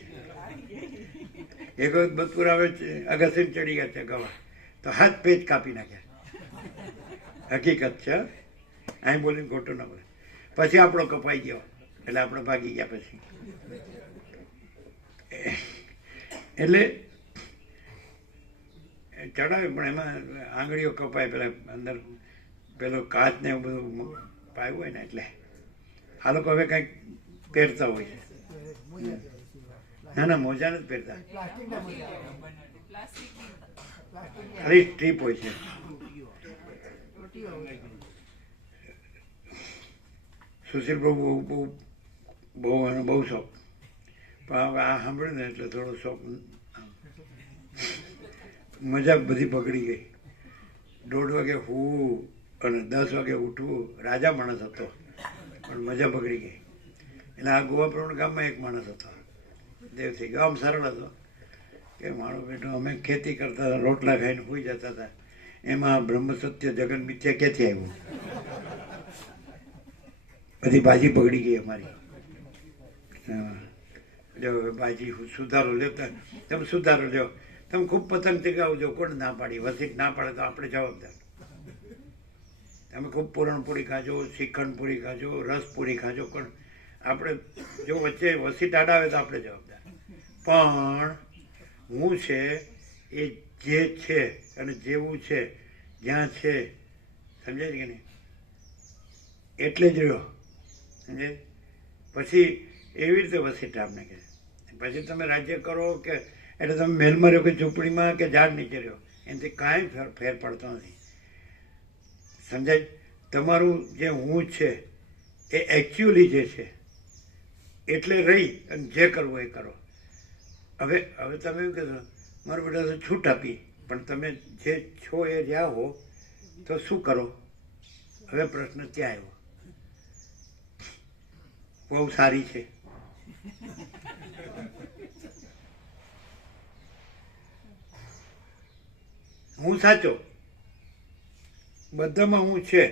એક વખત બદપુર આવે છે, અગસ્ત્ય ચડી ગયા છે ગવા, તો હાથ પેજ કાપી નાખ્યા. હકીકત છે, અહીં બોલીને ખોટું ના બોલે. પછી આપણો કપાઈ ગયો, એટલે આપણે ભાગી ગયા. પછી એટલે ચડાવે પણ એમાં આંગળીઓ કપાય, પેલા અંદર પેલો કાચ ને એવું બધું પાયું હોય ને, એટલે આ લોકો હવે કંઈક પહેરતા હોય છે. મોજા પહેરે છે. ના ના, મોજા નથી પહેરતા, પ્લાસ્ટિકના મોજા આવે. પ્લાસ્ટિકની પ્લાસ્ટિકની ખાલી સ્ટ્રીપ હોય છે. ટોટીઓ હોય. સુશીલ પ્રભુ બહુ બહુ એનો બહુ શોખ, પણ હવે આ સાંભળ્યું ને એટલે થોડો શોખ મજા બધી પકડી ગઈ. 1:30 વાગે હું અને 10 વાગે ઉઠવું, રાજા માણસ હતો પણ મજા પકડી ગઈ. એટલે આ ગોવાપ્રોણ ગામમાં એક માણસ હતો, દેવથી ગામ સરળ હતો કે મારો બેટો અમે ખેતી કરતા હતા, રોટલા ખાઈને સૂઈ જતા હતા, એમાં બ્રહ્મ સત્ય જગન મિથ્યા ક્યાંથી આવ્યું? બધી બાજી પકડી ગઈ અમારી. જો બાજી સુધારો લ્યો, તમે સુધારો લ્યો, તમે ખૂબ પતંગ ચગાવજો, કોણ ના પાડી? વસીટ ના પાડે તો આપણે જવાબદાર. તમે ખૂબ પૂરણપૂરી ખાજો, શ્રીખંડ પૂરી ખાજો, રસ પૂરી ખાજો, પણ આપણે જો વચ્ચે વસીટ આડાવે તો આપણે જવાબદાર. પણ હું છે એ જે છે અને જેવું છે જ્યાં છે, સમજાય છે કે નહીં? એટલે જ રહ્યો, સમજે? પછી એવી રીતે વસીટ આપને કે પછી તમે રાજ્ય કરો કે એટલે તમે મહેલમાં રહ્યો કે ઝૂંપડીમાં કે ઝાડ નીચે રહ્યો, એનાથી કાંઈ ફેર પડતો નથી. સમજાય? તમારું જે હું છે એ એકચ્યુઅલી જે છે એટલે રહી અને જે કરવું એ કરો. હવે તમે એવું કહેશો મારું બેટા તો છૂટ આપી, પણ તમે જે છો એ જ્યાં હો તો શું કરો? હવે પ્રશ્ન ત્યાં આવ્યો. બહુ સારી છે. હું સાચો, બધામાં હું છે,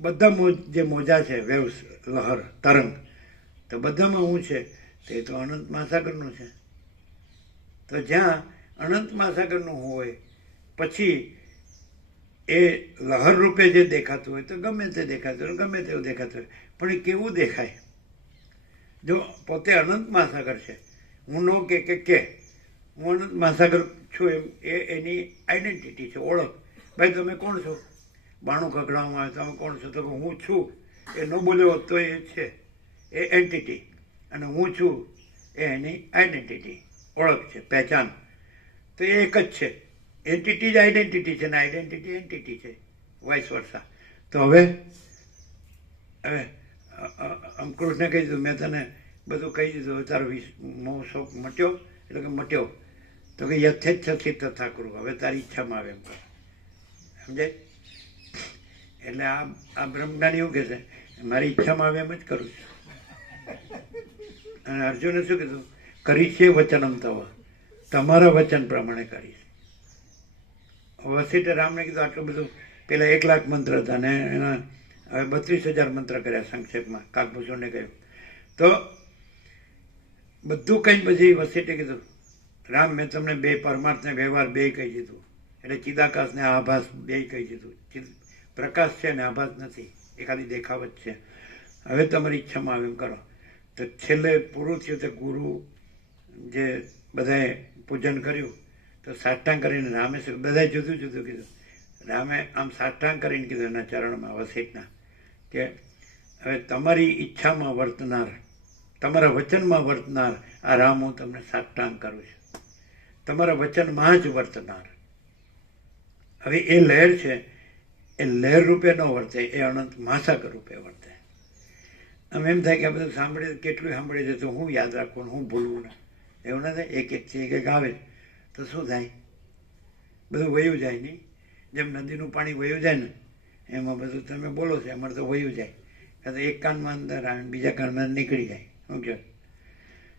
બધા જે મોજા છે, વેવ્સ, લહર, તરંગ, તો બધામાં હું છે, તે તો અનંત મહાસાગરનું છે. તો જ્યાં અનંત મહાસાગરનું હોય પછી એ લહર રૂપે જે દેખાતું હોય તો ગમે તે દેખાતું હોય, ગમે તેવું દેખાતું હોય, પણ એ કેવું દેખાય? જો પોતે અનંત મહાસાગર છે, હું નો કે હું અનંત મહાસાગર છું એમ, એ એની આઈડેન્ટિટી છે, ઓળખ. ભાઈ તમે કોણ છો? બાણું ખખડાવવામાં આવે, તમે કોણ છો? તો હું છું, એ ન બોલ્યો તો એ છે, એ એન્ટિટી, અને હું છું એ એની આઈડેન્ટિટી, ઓળખ છે, પહેચાન. તો એ એક જ છે. એન્ટિટી જ આઈડેન્ટિટી છે ને આઈડેન્ટિટી એન્ટિટી છે, વાઇસ વર્સા. તો હવે અંકુશને કહી દીધું, મેં તને બધું કહી દીધું, તારો મોહ શોખ મટ્યો? એટલે કે મટ્યો. તો કે યથેચ્છથી તથા કરું, હવે તારી ઈચ્છામાં આવે એમ કર. સમજાય? એટલે આ બ્રહ્મજ્ઞાની એવું કહે છે, મારી ઈચ્છામાં આવે એમ જ કરું છું. અને અર્જુને શું કીધું? કરી છે વચનમ તવ, તમારા વચન પ્રમાણે કરીશ. વસીઠે રામને કીધું આટલું બધું, પેલા 1,00,000 મંત્ર હતા ને એના હવે 32,000 મંત્ર કર્યા સંક્ષેપમાં, કાકભૂષણને કહ્યું. તો બધું કઈ પછી વસીઠે કીધું, રામ મેં તમને બે પરમાર્થ ને વ્યવહાર બે કહી દીધું, એટલે ચિદાકાશ ને આભાસ બે કહી દીધું. પ્રકાશ છે ને આભાસ નથી, એ ખાલી દેખાવત છે. હવે તમારી ઈચ્છામાં આવે એમ કરો. તો છેલ્લે પૂરું થયું તે ગુરુ જે બધાએ પૂજન કર્યું, તો સાષ્ટાંગ કરીને રામે બધાએ જુદું જુદું કીધું. રામે આમ સાષ્ટાંગ કરીને કીધું એના ચરણમાં, વસીઠના, કે હવે તમારી ઈચ્છામાં વર્તનાર, તમારા વચનમાં વર્તનાર આ રામ હું તમને સાષ્ટાંગ કરું છું. તમારા વચનમાં જ વર્તનાર. હવે એ લહેર છે, એ લહેર રૂપે ન વર્તે, એ અનંત મહાસાગર રૂપે વર્તે. આમ એમ થાય કે આ બધું સાંભળે, કેટલું સાંભળે છે તો હું યાદ રાખવું, હું ભૂલવું ને, એવું ના થાય. એક છે એક આવે તો શું થાય? બધું વયું જાય નહીં. જેમ નદીનું પાણી વયું જાય ને, એમાં બધું તમે બોલો છો એમાં તો વયું જાય. કાં તો એક કાનમાં અંદર આવે બીજા કાનમાં નીકળી જાય. શું કહો?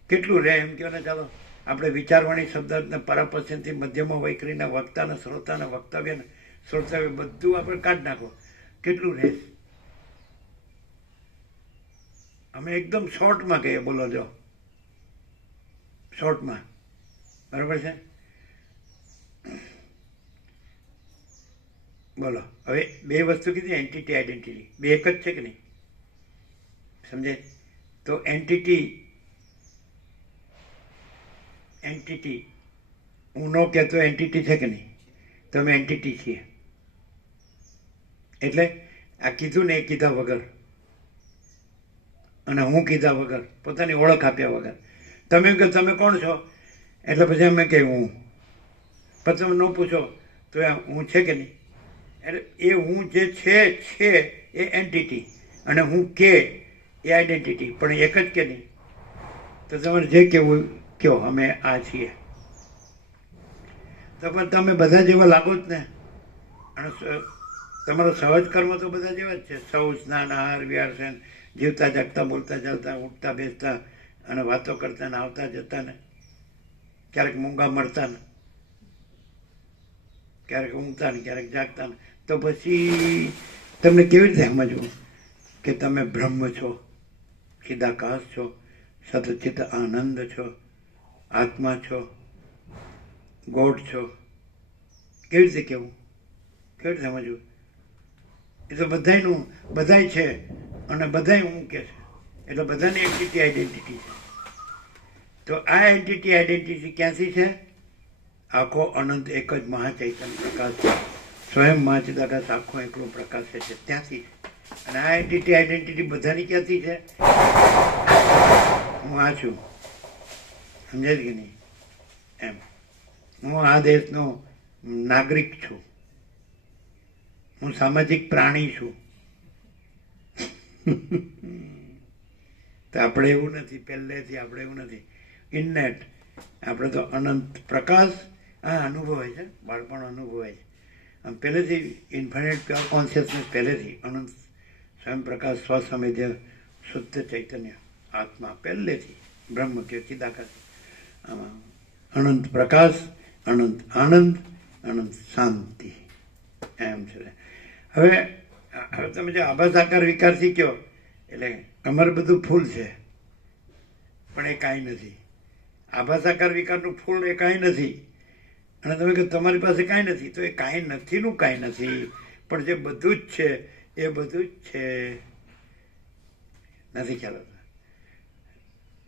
કેટલું રહે એમ કહો ને. ચાલો આપણે વિચારવાણી શબ્દ પરાપશ્ચિમથી મધ્યમાં વૈખરીને વક્તાને શ્રોતાને વક્તવ્યને શ્રોતવ્ય બધું આપણે કાઢી નાખો, કેટલું રહે? અમે એકદમ શોર્ટમાં કહીએ, બોલો જો શોર્ટમાં, બરાબર છે? બોલો હવે બે વસ્તુ કીધી, એન્ટિટી આઈડેન્ટિટી, બે એક જ છે કે નહીં? સમજે? તો એન્ટિટી હું નો કહેતો એન્ટિટી છે કે નહીં? તમે એન્ટિટી છીએ. એટલે આ કીધું ને એ કીધા વગર અને હું કીધા વગર, પોતાની ઓળખ આપ્યા વગર તમે કે તમે કોણ છો, એટલે પછી અમે કે હું. પછી તમે ન પૂછો તો એ હું છે કે નહીં. એટલે એ હું જે છે એ એન્ટિટી અને હું કે એ આઈડેન્ટિટી, પણ એક જ કે નહીં. તો તમારે જે કહેવું કહો, અમે આ છીએ. તો પણ તમે બધા જેવા લાગો જ ને. અને તમારો સહજ કર્મ તો બધા જેવા જ છે. સૌ સ્નાન આહાર વિહાર છે, જીવતા જાગતા બોલતા ચાલતા ઉઠતા બેસતા અને વાતો કરતા ને આવતા જતા ને ક્યારેક મૂંગા મળતા ને ક્યારેક ઊંઘતા ને ક્યારેક જાગતા ને. તો પછી તમને કેવી રીતે સમજવું કે તમે બ્રહ્મ છો, ચિદાકાશ છો, સતચિત આનંદ છો, આત્મા છો, ગોડ છો? કેવી રીતે કહેવું, કેવી રીતે સમજવું? એ તો બધાયનું બધાય છે અને બધાય હું કે છે. એટલે બધાની એન્ટિટી આઈડેન્ટિટી છે. તો આ એન્ટિટી આઈડેન્ટિટી ક્યાંથી છે? આખો અનંત એક જ મહાચૈતન્ય પ્રકાશ છે. સ્વયં મહાચિદાકાશ આખો એકલો પ્રકાશ છે, ત્યાંથી છે. અને આ એન્ટિટી આઈડેન્ટિટી બધાની ક્યાંથી છે? હું આ છું, સમજાય કે નહીં? એમ હું આ દેશનો નાગરિક છું, હું સામાજિક પ્રાણી છું. તો આપણે એવું નથી, પહેલેથી આપણે એવું નથી. ઇનનેટ આપણે તો અનંત પ્રકાશ આ અનુભવાય છે, બાળપણ અનુભવાય છે. આમ પહેલેથી ઇન્ફાઇનાઇટ પ્યોર કોન્શિયસનેસ, પહેલેથી અનંત સ્વયં પ્રકાશ, સ્વસમેધ્ય શુદ્ધ ચૈતન્ય આત્મા, પહેલેથી બ્રહ્મ કે ચિદાકાશ. આમાં અનંત પ્રકાશ, અનંત આનંદ, અનંત શાંતિ, એમ છે. હવે તમે જે આભાસ આકાર વિકાર શીખ્યો એટલે અમારે બધું ફૂલ છે, પણ એ કાંઈ નથી. આભાસ આકાર વિકારનું ફૂલ એ કાંઈ નથી. અને તમે કહો તમારી પાસે કાંઈ નથી, તો એ કાંઈ નથીનું કાંઈ નથી. પણ જે બધું જ છે એ બધું જ છે. નથી ખ્યાલ આવતો?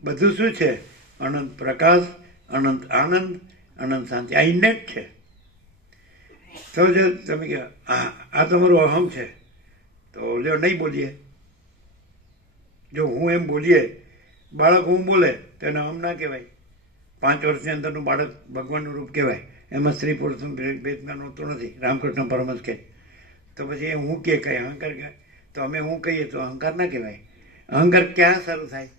બધું શું છે? અનંત પ્રકાશ, અનંત આનંદ, અનંત શાંતિ. આ ઇન્નેટ છે. તો જો તમે કહો આ તમારું અહમ છે, તો જો નહીં બોલીએ, જો હું એમ બોલીએ, બાળક હું બોલે તો એને અહમ ના કહેવાય. 5 વર્ષની અંદરનું બાળક ભગવાનનું રૂપ કહેવાય. એમાં સ્ત્રી પુરુષનું ભેદભાવ હોતો નથી, રામકૃષ્ણ પરમહંસ કહે. તો પછી એ હું કે કઈ અહંકાર કહે. તો અમે હું કહીએ તો અહંકાર ના કહેવાય. અહંકાર ક્યાં શરૂ થાય?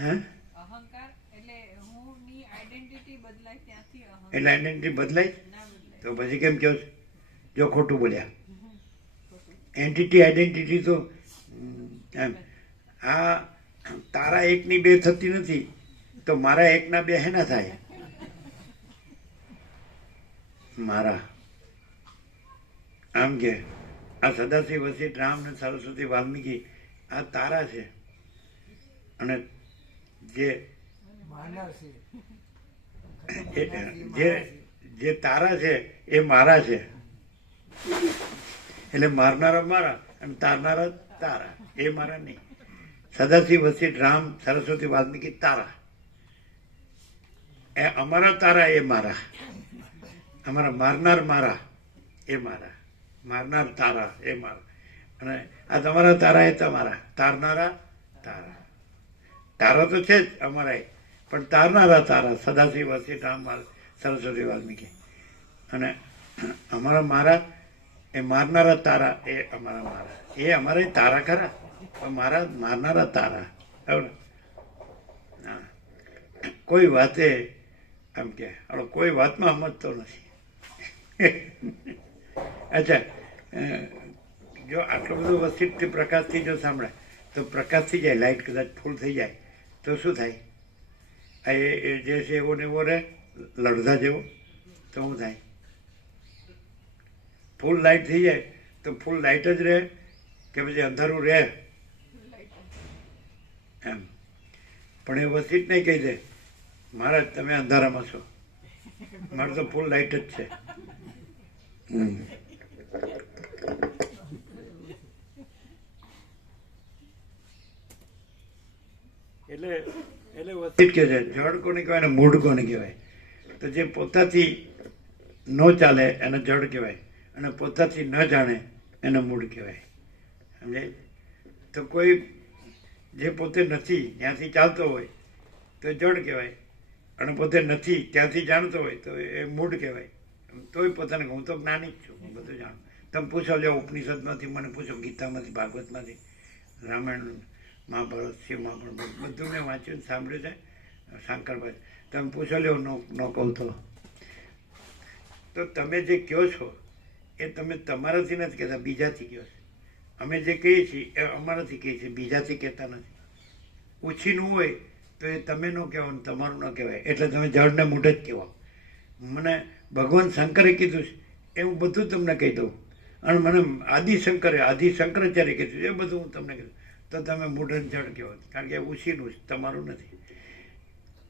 હે? એટલે આઈડેન્ટિટી બદલાય. તો પછી કેમ કહો છો? જો ખોટું બોલ્યા. એન્ટિટી આઈડેન્ટિટી તો એમ આ તારા એકની બે થતી નથી, તો મારા એકના બે હેના થાય? મારા આમ કે આ સદાશિવ વશિષ્ઠ રામ ને સરસ્વતી વાલ્મીકી આ તારા છે. અને જે તારા છે એ મારા છે. એટલે મારનારા મારા અને તારનારા તારા. એ મારા નહીં. સદાશિવ વશિષ્ઠ રામ સરસ્વતી વાલ્મીકી તારા. એ અમારા તારા એ મારા. અમારા મારનાર મારા એ મારા. મારનાર તારા એ મારા. અને આ તમારા તારા એ તમારા. તારનારા તારા. તારા તો છે જ અમારા, પણ તારનારા તારા સદાશિવ વશિષ્ઠ રામ સરસ્વતી વાલ્મીકી. અને અમારા મારા એ મારનારા તારા એ અમારા મારા. એ અમારા તારા ખરા, પણ મારા મારનારા તારા. બરાબર? હા. કોઈ વાતે એમ કે કોઈ વાતમાં સમજતો નથી. અચ્છા, જો આટલું બધું વશિષ્ઠ પ્રકાશથી જો સાંભળાય તો પ્રકાશ થઈ જાય, લાઇટ કદાચ ફૂલ થઈ જાય તો શું થાય? એ જે છે એવો ને એવો રહે, લડધા જેવો. તો શું થાય? ફૂલ લાઇટ થઈ જાય તો ફૂલ લાઇટ જ રહે કે પછી અંધારું રહે? એમ. પણ એ વશિષ્ઠ નહીં કહી દે મહારાજ તમે અંધારામાં છો, મારે તો ફૂલ લાઇટ જ છે. એટલે એટલે વસ્તુ કે છે જડ કોને કહેવાય ને મૂળ કોને કહેવાય? તો જે પોતાથી ન ચાલે એને જડ કહેવાય, અને પોતાથી ન જાણે એને મૂળ કહેવાય. સમજાય? તો કોઈ જે પોતે નથી ત્યાંથી ચાલતો હોય તો જડ કહેવાય, અને પોતે નથી ત્યાંથી જાણતો હોય તો એ મૂળ કહેવાય. તોય પોતાને હું તો જ્ઞાની જ છું, હું બધું જાણું. તમે પૂછો લે ઉપનિષદમાંથી, મને પૂછો ગીતામાંથી, ભાગવતમાંથી, રામાયણ, મહાભારત, શિવ મહાભારત બધું મેં વાંચ્યું સાંભળ્યું છે. શંકરભાઈ તમે પૂછો લે ન કહું તો તમે જે કહો છો એ તમે તમારાથી નથી કહેતા, બીજાથી કહો છો. અમે જે કહીએ છીએ એ અમારાથી કહીએ છીએ, બીજાથી કહેતા નથી. ઉછીનું હોય તો એ તમે ન કહેવો ને તમારું ન કહેવાય, એટલે તમે જળને મૂઢ જ કહેવો. મને ભગવાન શંકરે કીધું છે એ હું બધું તમને કહી દઉં, અને મને આદિ શંકરાચાર્ય કીધું એ બધું હું તમને કીધું, તો તમે મૂઢ જળ કહેવો, કારણ કે ઉછીનું જ તમારું નથી.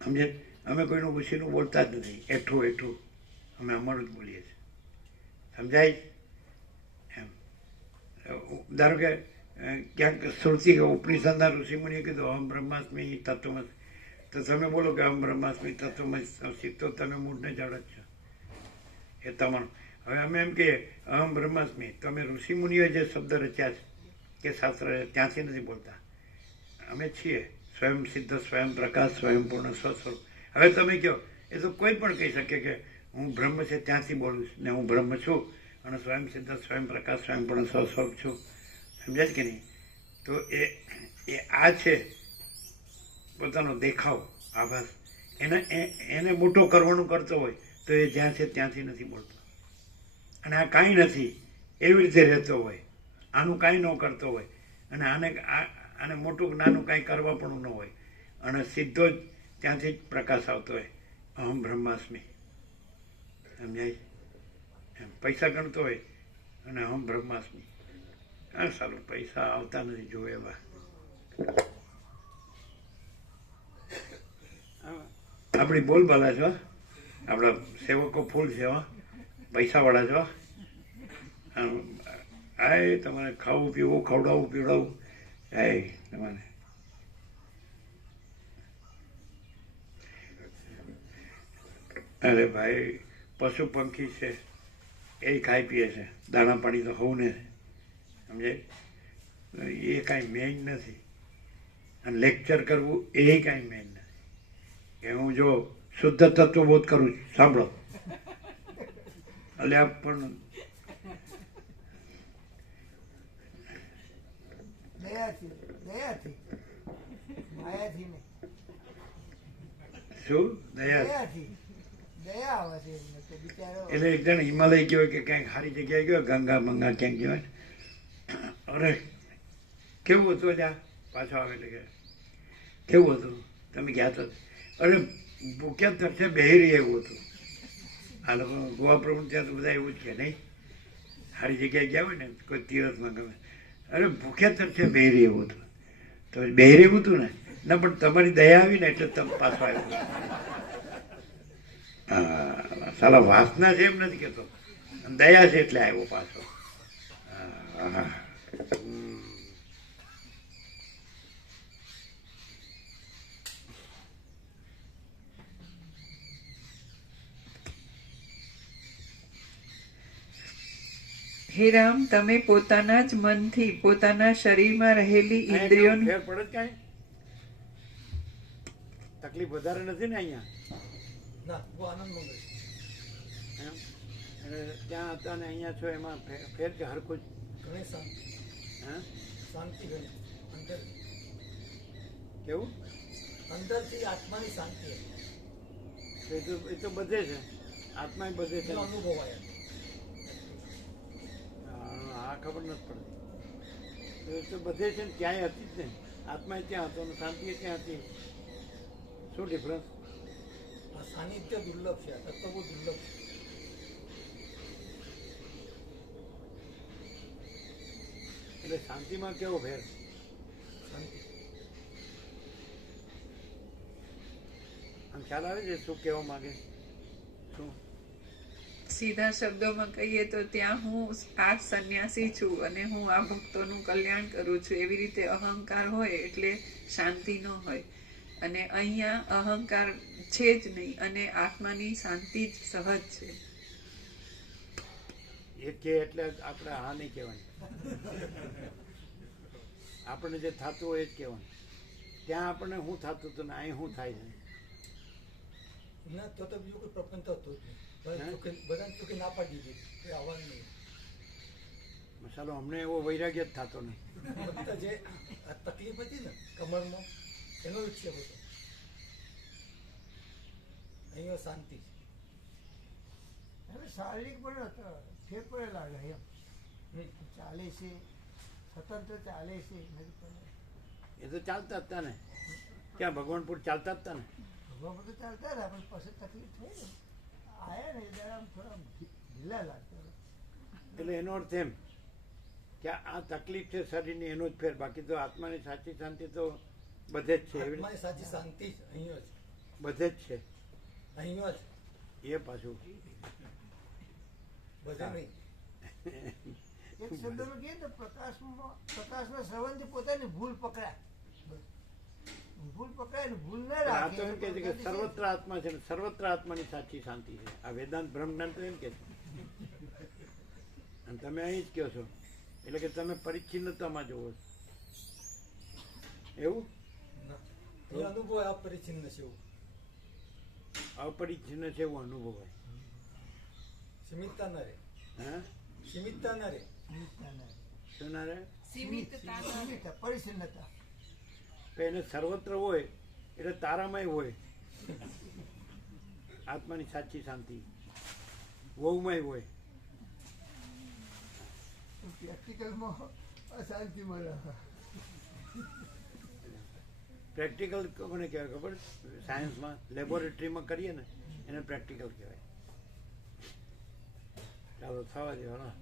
સમજે? અમે કોઈનું ઉછીનું બોલતા જ નથી, એઠું અમે અમારું જ બોલીએ છીએ. સમજાય? એમ ધારો કે ક્યાંક શ્રુતિ ઉપનિષદના ઋષિમુનિએ કીધું અહમ બ્રહ્માસ્મિ તત્વમસી, તો તમે બોલો કે અહમ બ્રહ્માસ્મિ તત્વમસી, તો તમે મૂળને જળ જ છો, એ તમારું. હવે અમે એમ કહીએ અહમ બ્રહ્માસ્મિ, તો અમે ઋષિમુનિઓએ જે શબ્દ રચ્યા છે કે શાસ્ત્ર ત્યાંથી નથી બોલતા, અમે છીએ સ્વયં સિદ્ધ, સ્વયં પ્રકાશ, સ્વયંપૂર્ણ સ્વસ્વરૂપ. હવે તમે કહો એ તો કોઈ પણ કહી શકે કે હું બ્રહ્મ છે ત્યાંથી બોલું છું ને હું બ્રહ્મ છું અને સ્વયં સિદ્ધ, સ્વયં પ્રકાશ, સ્વયંપૂર્ણ સ્વસ્વરૂપ છું. સમજાય કે નહીં? તો એ આ છે પોતાનો દેખાવ, આભાસ, એને મોટો કરવાનું કરતો હોય તો એ જ્યાં છે ત્યાંથી નથી બોલતો. અને આ કાંઈ નથી એવી રીતે રહેતો હોય, આનું કાંઈ ન કરતો હોય, અને આને મોટું નાનું કાંઈ કરવા પણ ન હોય, અને સીધો જ ત્યાંથી જ પ્રકાશ આવતો હોય, અહમ બ્રહ્માસ્મિ. સમજાય? એમ પૈસા ગણતો હોય અને અહમ બ્રહ્માસ્મિ. હા સારું, પૈસા આવતા નથી જોવે એવા. આપણી બોલબાલા છો, આપણા સેવકો ફૂલ છે, પૈસાવાળા છો. હા તમારે ખાવું પીવું, ખવડાવવું પીવડાવવું, હા તમારે. અરે ભાઈ, પશુ પંખી છે એ ખાઈ પીએ છે, દાણા પાણી તો હોવું ને. સમજાય? એ કાંઈ મેઇન નથી, અને લેક્ચર કરવું એ કાંઈ મેઇન નથી. કે હું જો શુદ્ધ તત્વબોધ કરું છું, સાંભળો, એટલે આપ પણ શું દયા? એટલે એક જણ હિમાલય ગયો કે ક્યાંક સારી જગ્યાએ ગયો, ગંગા મંગા ક્યાંક ગયો, અરે કેવું હતું જા પાછો આવે એટલે કે કેવું હતું તમે ગયા તો? અરે ભૂખ્યા તરસે બેહી રહી એવું હતું. આ લોકો ગોવા પ્રભુ ત્યાં તો બધા એવું જ કે નહીં, સારી જગ્યાએ ગયા હોય ને કોઈ તીરથમાં ગમે, અરે ભૂખ્યા તરસે બેહી રહી એવું હતું. તો બેહી રહ્યું હતું ને ના, પણ તમારી દયા આવી ને એટલે તમે પાછો આવ્યો. હા સાલા વાસના છે એમ નથી કેતો, દયા છે એટલે આવ્યો પાછો. હા હે રામ, તમે પોતાના જ મનથી પોતાના શરીરમાં રહેલી ઇન્દ્રિયોનું ફેર પડે જ કાંઈ તકલીફ વધારે નથી ને અહીંયા? ના, બહુ આનંદ મળે એમ એટલે ત્યાં હતા ને અહીંયા છો એમાં ફેર કે હરખું જ? ઘણી શાંતિ, હા શાંતિ ઘણી અંદર, કેવું? અંદરથી આત્માની શાંતિ એ તો બધે છે, આત્મા બધે છે. અનુભવ આવ્યો. હા ખબર નથી પડતી. એ તો બધે છે ને, ક્યાંય હતી જ ને, આત્મા ત્યાં હતો ને શાંતિ ત્યાં હતી. શું ડિફરન્સ? આ સાનિધ્ય દુર્લભ છે, આ તત્વ બહુ દુર્લભ છે. એટલે શાંતિમાં કેવો ફેર? શાંતિ આમ ખ્યાલ આવે છે શું કહેવા માંગે? શું સીધા શબ્દોમાં કહીએ તો ત્યાં હું આ સંન્યાસી છું અને હું આ ભક્તોનું કલ્યાણ કરું છું, એવી રીતે અહંકાર હોય એટલે શાંતિ ન હોય. અને અહીંયા અહંકાર છે જ નહીં અને આત્માની શાંતિ જ સહજ છે. એ કે એટલે આપણે હા નહીં કહેવાની. આપણને જે થતું હોય એ જ કહેવાનું. ત્યાં આપણને શું થતું હતું ને અહીં શું થાય છે. ના તો બીજું કોઈ પ્રપંચ થતો જ નહીં. બધાને ચોખ્ખી ના પાડી દીધી કે આવવાનું નહીં. મસાલો અમને એવો વૈરાગ્ય જ થતો નહીં. ફક્ત જે આ તકલીફ હતી ને કમરમાં એનો વિક્ષેપ હતો. અહીંયા શાંતિ છે. હવે શારીરિક પણ ફેર પડે લાગે એમ ચાલે છે, સ્વતંત્ર ચાલે છે. એ તો ચાલતા જ હતા ને. ક્યાં ભગવાનપુર ચાલતા જ હતા ને. ભગવાન બધું ચાલતા હતા પણ પછી તકલીફ થઈ ને આયા ને એ દાડા થોડા ઢીલા લાગતા. એટલે એનો અર્થ એમ કે આ તકલીફ છે શરીરની એનો જ ફેર. બાકી તો આત્માની સાચી શાંતિ તો બધે જ છે. આત્માની સાચી શાંતિ જ અહીંયા જ બધે જ છે. અહીંયા જ એ પાછું બધે નહીં. એક શબ્દમાં કહીએ તો પ્રકાશના શ્રવણથી પોતાની ભૂલ પકડાય. ભૂલ પકડાય ને ભૂલ ના આ તો એમ કે છે કે રાખે. સર્વત્ર આત્મા છે ને સર્વત્ર આત્માની સાચી શાંતિ છે. આ વેદાંત બ્રહ્મજ્ઞાન તો એમ કે છે. અને તમે અહીં જ કહો છો એટલે કે તમે પરિચ્છિન્નતામાં જોવો છો એવું. એ અનુભવ અપરિચ્છિન્ન છે એવું. અપરિચ્છિન્ન છે એવું અનુભવ હોય. સીમિતતા ના રહે. હા સીમિતતા ના રહે. શું ના રહે. પરિચ્છિન્નતા તો એને સર્વત્ર હોય એટલે તારામય હોય. આત્માની સાચી શાંતિ વહુમય હોય. પ્રેક્ટિકલમાં અશાંતિ મળે. પ્રેક્ટિકલ કોને કહેવાય ખબર? સાયન્સમાં લેબોરેટરીમાં કરીએ ને એને પ્રેક્ટિકલ કહેવાય. ચાલો થવા દેવા.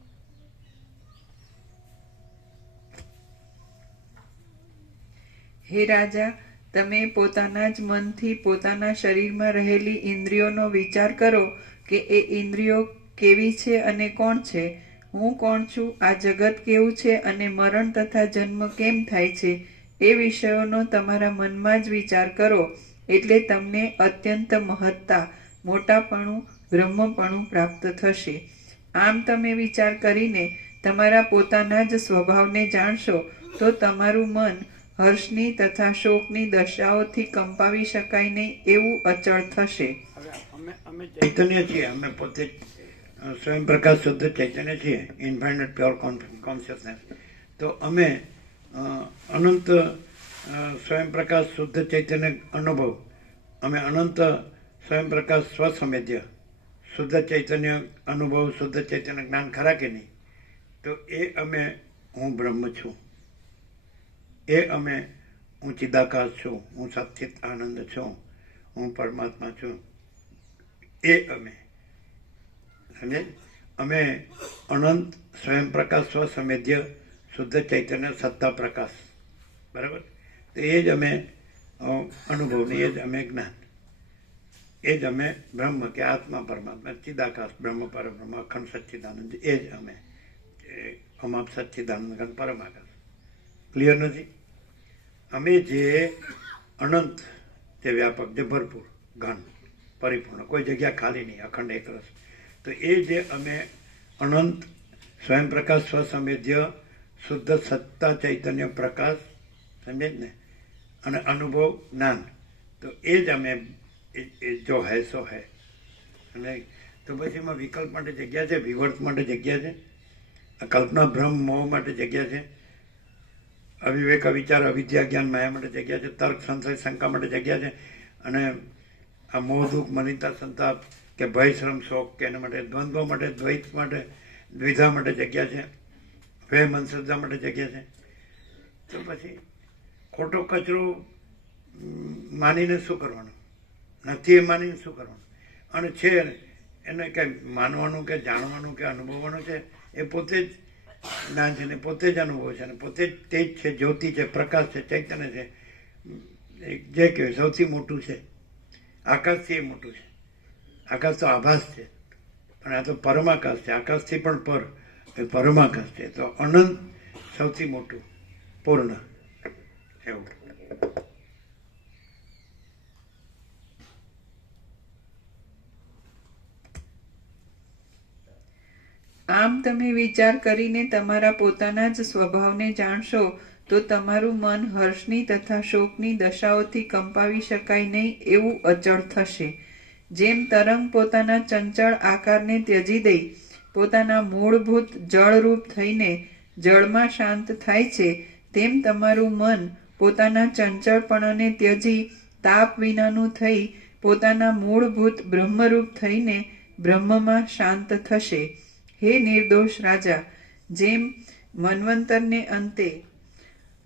હે રાજા, તમે પોતાના જ મનથી પોતાના શરીરમાં રહેલી ઇન્દ્રિયોનો વિચાર કરો કે એ ઇન્દ્રિયો કેવી છે અને કોણ છે. હું કોણ છું, આ જગત કેવું છે અને મરણ તથા જન્મ કેમ થાય છે, એ વિષયોનો તમારા મનમાં જ વિચાર કરો. એટલે તમને અત્યંત મહત્તા, મોટાપણું, બ્રહ્મપણું પ્રાપ્ત થશે. આમ તમે વિચાર કરીને તમારા પોતાના જ સ્વભાવને જાણશો તો તમારું મન હર્ષની તથા શોકની દશાઓથી કંપાવી શકાય નહીં એવું અચળ થશે. હવે અમે ચૈતન્ય છીએ. અમે પોતે સ્વયં પ્રકાશ શુદ્ધ ચૈતન્ય છીએ. Infinite pure consciousness. તો અમે અનંત સ્વયં પ્રકાશ શુદ્ધ ચૈતન્ય અનુભવ, અમે અનંત સ્વયં પ્રકાશ સ્વસંવેદ્ય શુદ્ધ ચૈતન્ય અનુભવ, શુદ્ધ ચૈતન્ય જ્ઞાન ખરા કે નહીં? તો એ અમે હું બ્રહ્મ છું, એ અમે હું ચિદાકાશ છું, હું સચ્ચિત આનંદ છું, હું પરમાત્મા છું, એ અમે. અને અમે અનંત સ્વયં પ્રકાશ સ્વસંવેદ્ય શુદ્ધ ચૈતન્ય સત્તા પ્રકાશ. બરાબર? તો એ જ અમે અનુભવની, એ જ અમે જ્ઞાન, એ જ અમે બ્રહ્મ કે આત્મા પરમાત્મા ચિદાકાશ બ્રહ્મ પરબ્રહ્મ અખંડ સચ્ચિદાનંદ, એ જ અમે અમાપ સચ્ચિદાનંદ ઘન પરમાકાશ. ક્લિયર નથી? અમે જે અનંત, જે વ્યાપક, જે ભરપૂર, ઘન, પરિપૂર્ણ, કોઈ જગ્યા ખાલી નહીં, અખંડ એકરસ. તો એ જે અમે અનંત સ્વયં પ્રકાશ સ્વસંવેદ્ય શુદ્ધ સત્તા ચૈતન્ય પ્રકાશ, સમજે ને, અને અનુભવ જ્ઞાન, તો એ જ અમે જો હૈ સો હૈ. અને તો પછી એમાં વિકલ્પ માટે જગ્યા છે, વિવર્ત માટે જગ્યા છે, આ કલ્પના ભ્રમ મોહ માટે જગ્યા છે, અવિવેક વિચાર અવિદ્યા જ્ઞાન માયા માટે જગ્યા છે, તર્ક સંશય શંકા માટે જગ્યા છે, અને આ મોહ દુઃખ મલિનતા સંતાપ કે ભય શ્રમ શોક કે એના માટે, દ્વંદ્વ માટે, દ્વૈત માટે, દ્વિધા માટે જગ્યા છે, વેમ અંધશ્રદ્ધા માટે જગ્યા છે. તો પછી ખોટો કચરો માનીને શું કરવાનું? નથી એ માનીને શું કરવાનું? અને છે એને કંઈ માનવાનું કે જાણવાનું કે અનુભવવાનું છે, એ પોતે જ જ્ઞાન છે ને પોતે જ અનુભવ છે ને પોતે જ તેજ છે, જ્યોતિ છે, પ્રકાશ છે, ચૈતન્ય છે. જે કહેવાય સૌથી મોટું છે, આકાશથી એ મોટું છે. આકાશ તો આભાસ છે, પણ આ તો પરમાકાશ છે. આકાશથી પણ પર એ પરમાકાશ છે. તો અનંત સૌથી મોટું, પૂર્ણ, એવું. તમે વિચાર કરીને તમારા પોતાના જ સ્વભાવને જાણશો તો તમારું મન હર્ષની તથા શોકની દશાઓથી કંપાવી શકાય નહીં એવું અચળ થશે. જેમ તરંગ પોતાના ચંચળ આકારને ત્યજી દઈ પોતાના મૂળભૂત જળરૂપ થઈને જળમાં શાંત થાય છે, તેમ તમારું મન પોતાના ચંચળપણાને ત્યજી તાપ વિનાનું થઈ પોતાના મૂળભૂત બ્રહ્મરૂપ થઈને બ્રહ્મમાં શાંત થશે. હે નિર્દોષ રાજા, જેમ મન્વંતરને અંતે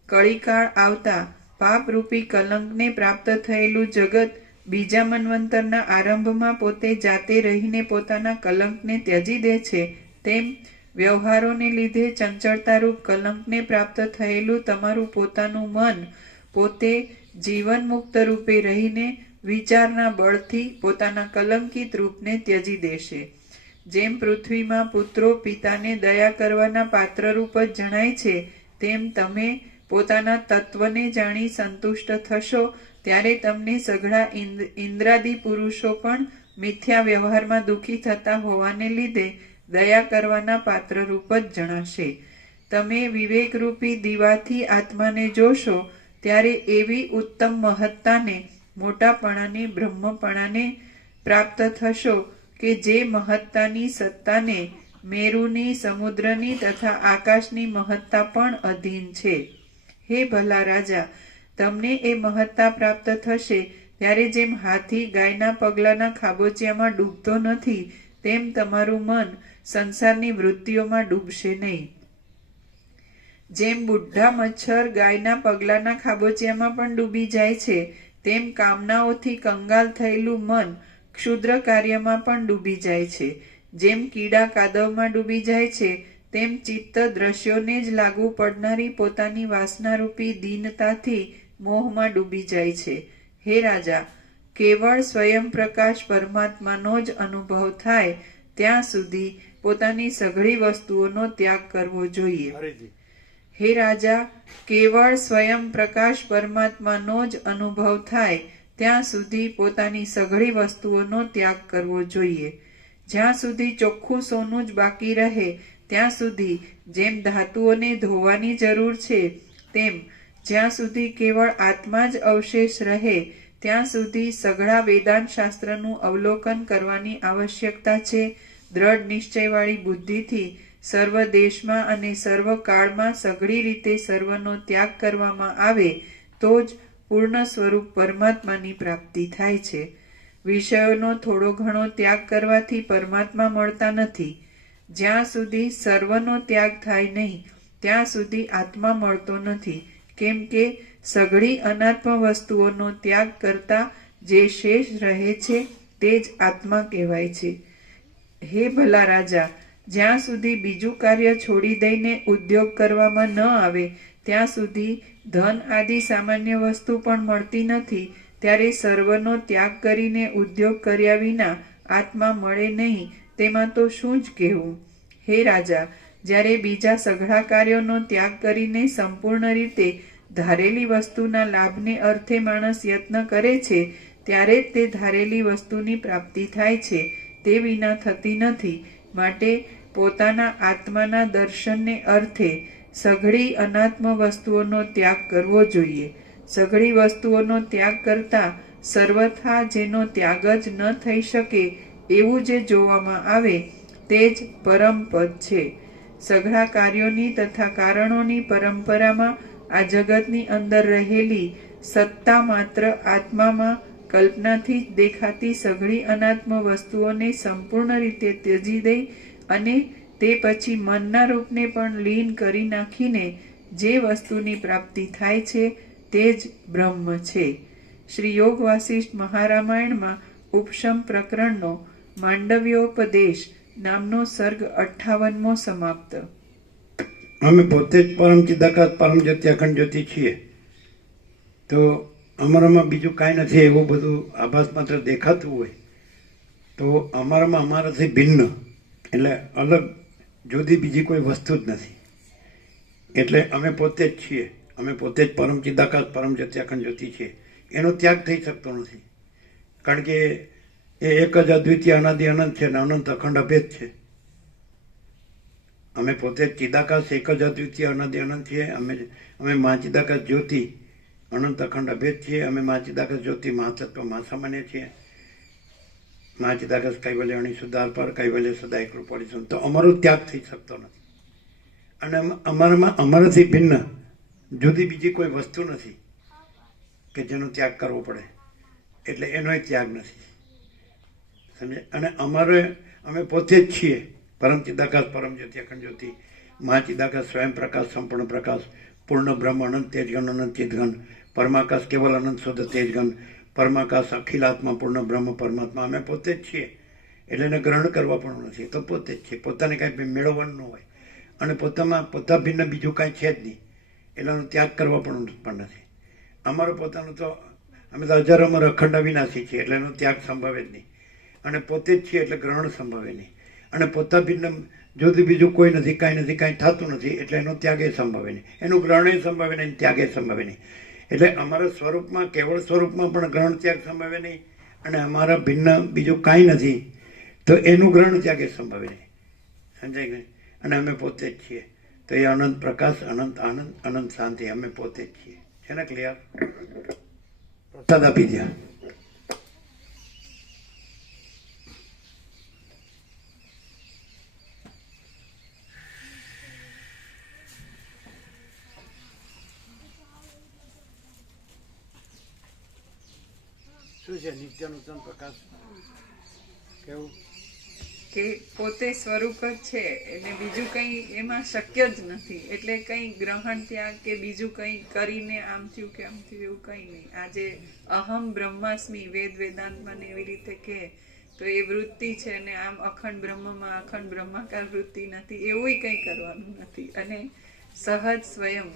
કળીકાળ આવતા પાપરૂપી કલંકને પ્રાપ્ત થયેલું જગત બીજા મન્વંતરના આરંભમાં પોતે જાતે રહીને પોતાના કલંકને ત્યજી દે છે, તેમ વ્યવહારોને લીધે ચંચળતારૂપ કલંકને પ્રાપ્ત થયેલું તમારું પોતાનું મન પોતે જીવન મુક્ત રૂપે રહીને વિચારના બળથી પોતાના કલંકિત રૂપને ત્યજી દેશે. જેમ પૃથ્વીમાં પુત્રો પિતાને દયા કરવાના પાત્રરૂપ જ જણાય છે, તેમ તમે પોતાના તત્વને જાણી સંતુષ્ટ થશો ત્યારે તમને સઘળા ઇન્દ્રાદિ પુરુષો પણ મિથ્યા વ્યવહારમાં દુઃખી થતા હોવાને લીધે દયા કરવાના પાત્રરૂપ જ જણાશે. તમે વિવેકરૂપી દીવાથી આત્માને જોશો ત્યારે એવી ઉત્તમ મહત્તાને મોટાપણાને બ્રહ્મપણાને પ્રાપ્ત થશો કે જે મહત્તાની સત્તાને મેરુની સમુદ્રની તથા આકાશની મહત્તા પણ અધીન છે. હે ભલા રાજા, તમને એ મહત્તા પ્રાપ્ત થશે ત્યારે જેમ હાથી ગાયના પગલાના ખાબોચિયામાં ડૂબતો નથી તેમ તમારું મન સંસારની વૃત્તિઓમાં ડૂબશે નહીં. જેમ બુઢા મચ્છર ગાયના પગલાના ખાબોચિયામાં પણ ડૂબી જાય છે, તેમ કામનાઓથી કંગાલ થયેલું મન ક્ષુદ્ર કાર્યમાં પણ ડૂબી જાય છે. જેમ કીડા કાદવમાં ડૂબી જાય છે, તેમ ચિત્ત દ્રશ્યોને જ લાગુ પડનારી પોતાની વાસનારૂપી દીનતાથી મોહમાં ડૂબી જાય છે. હે રાજા, કેવળ સ્વયં પ્રકાશ પરમાત્માનો જ અનુભવ થાય ત્યાં સુધી પોતાની સઘળી વસ્તુઓનો ત્યાગ કરવો જોઈએ. હે રાજા, કેવળ સ્વયં પ્રકાશ પરમાત્માનો જ અનુભવ થાય ત્યાં સુધી પોતાની સઘળી વસ્તુઓનો ત્યાગ કરવો જોઈએ. જ્યાં સુધી ચોખ્ખું સોનું જ બાકી રહે ત્યાં સુધી જેમ ધાતુઓને ધોવાની જરૂર છે, તેમ જ્યાં સુધી કેવળ આત્મા જ અવશેષ રહે ત્યાં સુધી સઘળા વેદાંત શાસ્ત્રનું અવલોકન કરવાની આવશ્યકતા છે. દ્રઢ નિશ્ચયવાળી બુદ્ધિથી સર્વ દેશમાં અને સર્વ કાળમાં સઘળી રીતે સર્વનો ત્યાગ કરવામાં આવે તો જ પૂર્ણ સ્વરૂપ પરમાત્માની પ્રાપ્તિ થાય છે. વિષયોનો થોડો ઘણો ત્યાગ કરવાથી પરમાત્મા મળતા નથી. જ્યાં સુધી સર્વનો ત્યાગ થાય નહીં ત્યાં સુધી આત્મા મળતો નથી, કેમ કે સઘળી અનાત્મ વસ્તુઓનો ત્યાગ કરતા જે શેષ રહે છે તે જ આત્મા કહેવાય છે. હે ભલા રાજા, જ્યાં સુધી બીજું કાર્ય છોડી દઈને ઉદ્યોગ કરવામાં ન આવે ત્યાં સુધી ધન આદિ સામાન્ય વસ્તુ પણ મળતી નથી. ત્યારે સર્વનો ત્યાગ કરીને ઉદ્યોગ કર્યા વિના આત્મા મળે નહીં તેમાં તો શું જ કહેવું. હે રાજા, જ્યારે બીજા સઘળા કાર્યોનો ત્યાગ કરીને સંપૂર્ણ રીતે ધારેલી વસ્તુના લાભને અર્થે માણસ યત્ન કરે છે ત્યારે જ તે ધારેલી વસ્તુની પ્રાપ્તિ થાય છે, તે વિના થતી નથી. માટે પોતાના આત્માના દર્શનને અર્થે સઘળી અનાત્મ વસ્તુઓનો ત્યાગ કરવો જોઈએ. સઘળી વસ્તુઓનો ત્યાગ કરતા સર્વથા જેનો ત્યાગ જ ન થઈ શકે એવું જે જોવામાં આવે તે જ પરમ પદ છે. સઘળા કાર્યોની તથા કારણોની પરંપરામાં આ જગતની અંદર રહેલી સત્તા માત્ર આત્મામાં કલ્પનાથી જ દેખાતી સઘળી અનાત્મ વસ્તુઓને સંપૂર્ણ રીતે ત્યજી દઈ અને તે પછી મનના રૂપને પણ લીન કરી નાખીને જે વસ્તુની પ્રાપ્તિ થાય છે તે જ બ્રહ્મ છે. શ્રી યોગ વાસિષ્ઠ મહારામાયણમાં ઉપશમ પ્રકરણનો માંડવ્યોપદેશ નામનો સર્ગ 58મો સમાપ્ત. અમે પોતે જ પરમ ચિદાકાશ પરમ જ્યોતિ અખંડ જ્યોતિ છીએ, તો અમારામાં બીજું કાંઈ નથી એવું બધું આભાસ માત્ર દેખાતું હોય તો અમારામાં અમારાથી ભિન્ન એટલે અલગ જુદી બીજી કોઈ વસ્તુ જ નથી. એટલે અમે પોતે જ છીએ, અમે પોતે જ પરમ ચિદાકાશ પરમ જ્યોતિ અખંડ જ્યોતિ છીએ. એનો ત્યાગ થઈ શકતો નથી, કારણ કે એ એક જ અદ્વિતીય અનાદિ અનંત છે અને અનંત અખંડ અભેદ છે. અમે પોતે જ ચિદાકાશ એક જ અદ્વિતીય અનંત અનંત છીએ. અમે મા ચિદાકાશ જ્યોતિ અનંત અખંડ અભેદ છીએ. અમે મા ચિદાકાશ જ્યોતિ મહાતત્વ મહાસામાન્ય છીએ. મા ચિદાકાશ કૈવલ્ય અણી સુધાર પર કૈવલ્ય સદા એકરૂપ પડીશું. તો અમારો ત્યાગ થઈ શકતો નથી. અને અમારામાં અમારાથી ભિન્ન જુદી બીજી કોઈ વસ્તુ નથી કે જેનો ત્યાગ કરવો પડે. એટલે એનોય ત્યાગ નથી, સમજે. અને અમે પોતે જ છીએ પરમ ચિદાકાશ પરમ જ્યોતિ અખંડ જ્યોતિ મહા ચિદાકાશ સ્વયં પ્રકાશ સંપૂર્ણ પ્રકાશ પૂર્ણ બ્રહ્મ અનંત તેજગન અનંત ચિદગન પરમાકાશ કેવલ અનંત શુદ્ધ તેજગન પરમાકાશ અખિલાત્મા પૂર્ણ બ્રહ્મ પરમાત્મા. અમે પોતે જ છીએ. એટલે એને ગ્રહણ કરવા પણ નથી. તો પોતે જ છીએ. પોતાને કાંઈ મેળવવાનું ન હોય અને પોતા ભિન્ન બીજું કાંઈ છે જ નહીં. એટલે એનો ત્યાગ કરવા પણ નથી. અમારો પોતાનો તો અમે તો હજારોમાં અખંડ અવિનાશી છીએ. એટલે એનો ત્યાગ સંભવે જ નહીં. અને પોતે જ છીએ એટલે ગ્રહણ સંભવે નહીં. અને પોતા ભિન્ન જુદું બીજું કોઈ નથી, કાંઈ નથી, કાંઈ થતું નથી. એટલે એનો ત્યાગ એ સંભવે નહીં, એનું ગ્રહણ એ સંભવે નહીં, ત્યાગ એ સંભવે નહીં. એટલે અમારા સ્વરૂપમાં કેવળ સ્વરૂપમાં પણ ગ્રહણ ત્યાગ સંભવે નહીં. અને અમારા ભિન્ન બીજું કાંઈ નથી તો એનું ગ્રહણ ત્યાગ એ સંભવે નહીં. સમજાય ગયું? અને અમે પોતે જ છીએ. તો એ અનંત પ્રકાશ, અનંત આનંદ, અનંત શાંતિ અમે પોતે જ છીએ. છે ને ક્લિયર? પ્રસાદ આપી દે. શું છે નિત્ય નૂતન પ્રકાશ? કેવું કે પોતે સ્વરૂપ જ છે એટલે બીજું કંઈ એમાં શક્ય જ નથી. એટલે કંઈ ગ્રહણ ત્યાગ કે બીજું કંઈ કરીને આમ થયું કે આમ થયું એવું કંઈ નહીં. આજે અહમ બ્રહ્માસ્મિ વેદાંતમાં એવી રીતે કહે તો એ વૃત્તિ છે ને આમ અખંડ બ્રહ્મમાં અખંડ બ્રહ્માકાર વૃત્તિ નથી. એવું કંઈ કરવાનું નથી. અને સહજ સ્વયં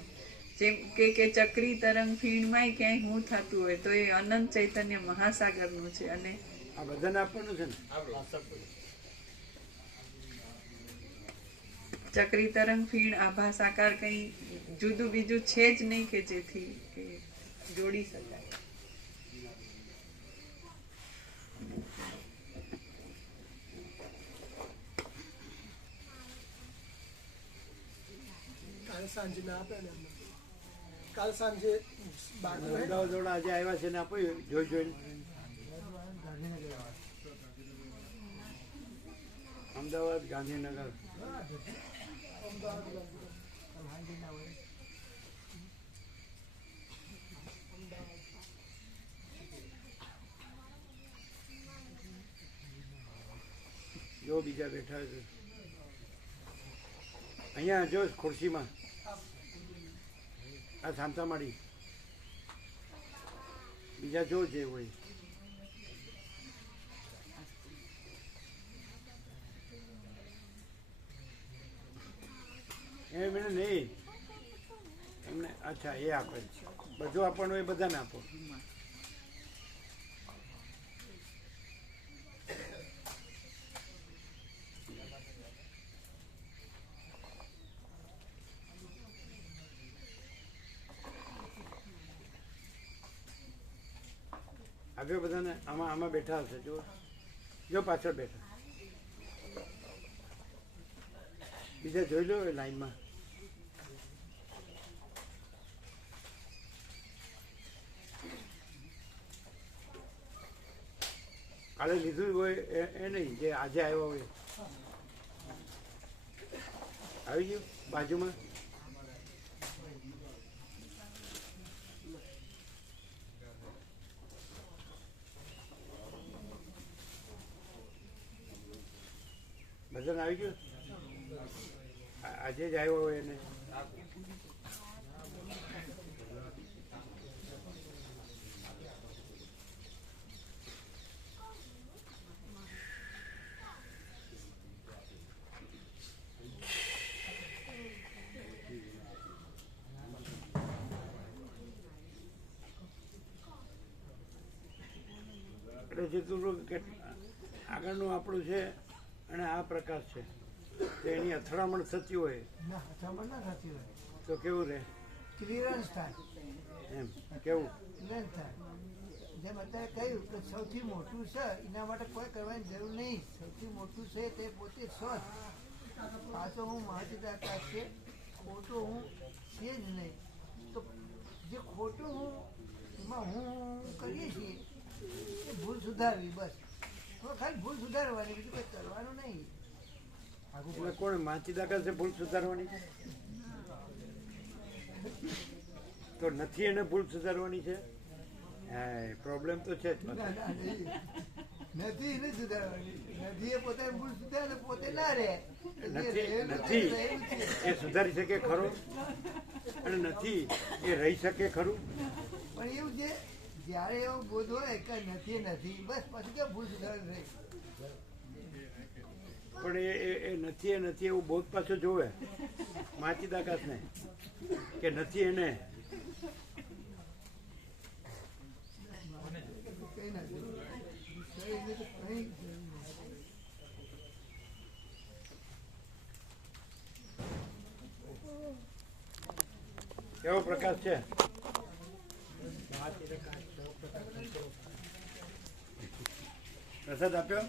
જેમ કે ચક્રી તરંગ ફીણમાંય ક્યાંય હું થતું હોય તો એ અનંત ચૈતન્ય મહાસાગરનું છે. અને આ બધાને આપવાનું છે ને? ચક્રી તરંગ ફીણ આભાસ આકાર કંઈ જુદું બીજું છે જ નહીં કે જેથી જોડી શકાય. કાલ સાંજે ના આપે ને અમને. કાલ સાંજે બાકી હોય ને, અમદાવાદ આજે આવ્યા છે ને આપ્યું જોઈને અમદાવાદ ગાંધીનગર જો બીજા બેઠા છે અહીંયા જો ખુરશીમાં આ શાંતામાળી બીજા જો જે હોય એમ એને નહીં એમને. અચ્છા એ આપે બધું આપવાનું એ બધાને આપો. આગળ બધાને આમાં બેઠા હશે. જો પાછળ બેઠા બીજા જોઈ લો એ લાઈનમાં. કાલે લીધું હોય એ નહીં, જે આજે આવ્યો હોય આવી ગયું બાજુમાં. બધાને આવી ગયું આજે જ આવ્યો હોય એને. એટલે જેટલું આગળનું આપણું છે અને આ પ્રકાશ છે તો એની અથડામણ થતી હોય ના અથડામણ ના થતી હોય તો કેવું રહે? ક્લિયરન્સ થાય. એમ કેવું ક્લિયરન્સ થાય. જેમ અત્યારે કહ્યું કે સૌથી મોટું છે એના માટે કોઈ કરવાની જરૂર નહીં. સૌથી મોટું છે તે પોતે સ્વસ્થ સાચો હું માહિતીદાતા છે, ખોટો હું છે જ નહીં. તો જે ખોટું હું એમાં હું કરીએ છીએ એ ભૂલ સુધારવી, બસ. હવે ખાલી ભૂલ સુધારવાની, બીજું કંઈ કરવાનું નહીં. એટલે કોણ માચીદા કરશે ભૂલ સુધારવાની? તો નથી એને ભૂલ સુધારવાની છે? હા, પ્રોબ્લેમ તો છે જ ના, પાછો. ના, નહીં. નથી એને સુધારવાની. નથી એ પોતાની ભૂલ સુધારે, પોતે ના રહે. નથી એ સુધારી શકે ખરો, અને નથી એ રહી શકે ખરું. પણ એવું છે, જ્યારે એવો બોધ હોય કે નથી નથી, બસ પછી કે ભૂલ સુધારવાની રહી. પણ એ નથી એવું બોધ પાછો જોવે માચીદાકાશને કે નથી એને. કંઈ ના જરૂર. શરીરને તો કંઈ જરૂર નથી. કેવો પ્રકાશ છે? પ્રસાદ આપ્યો?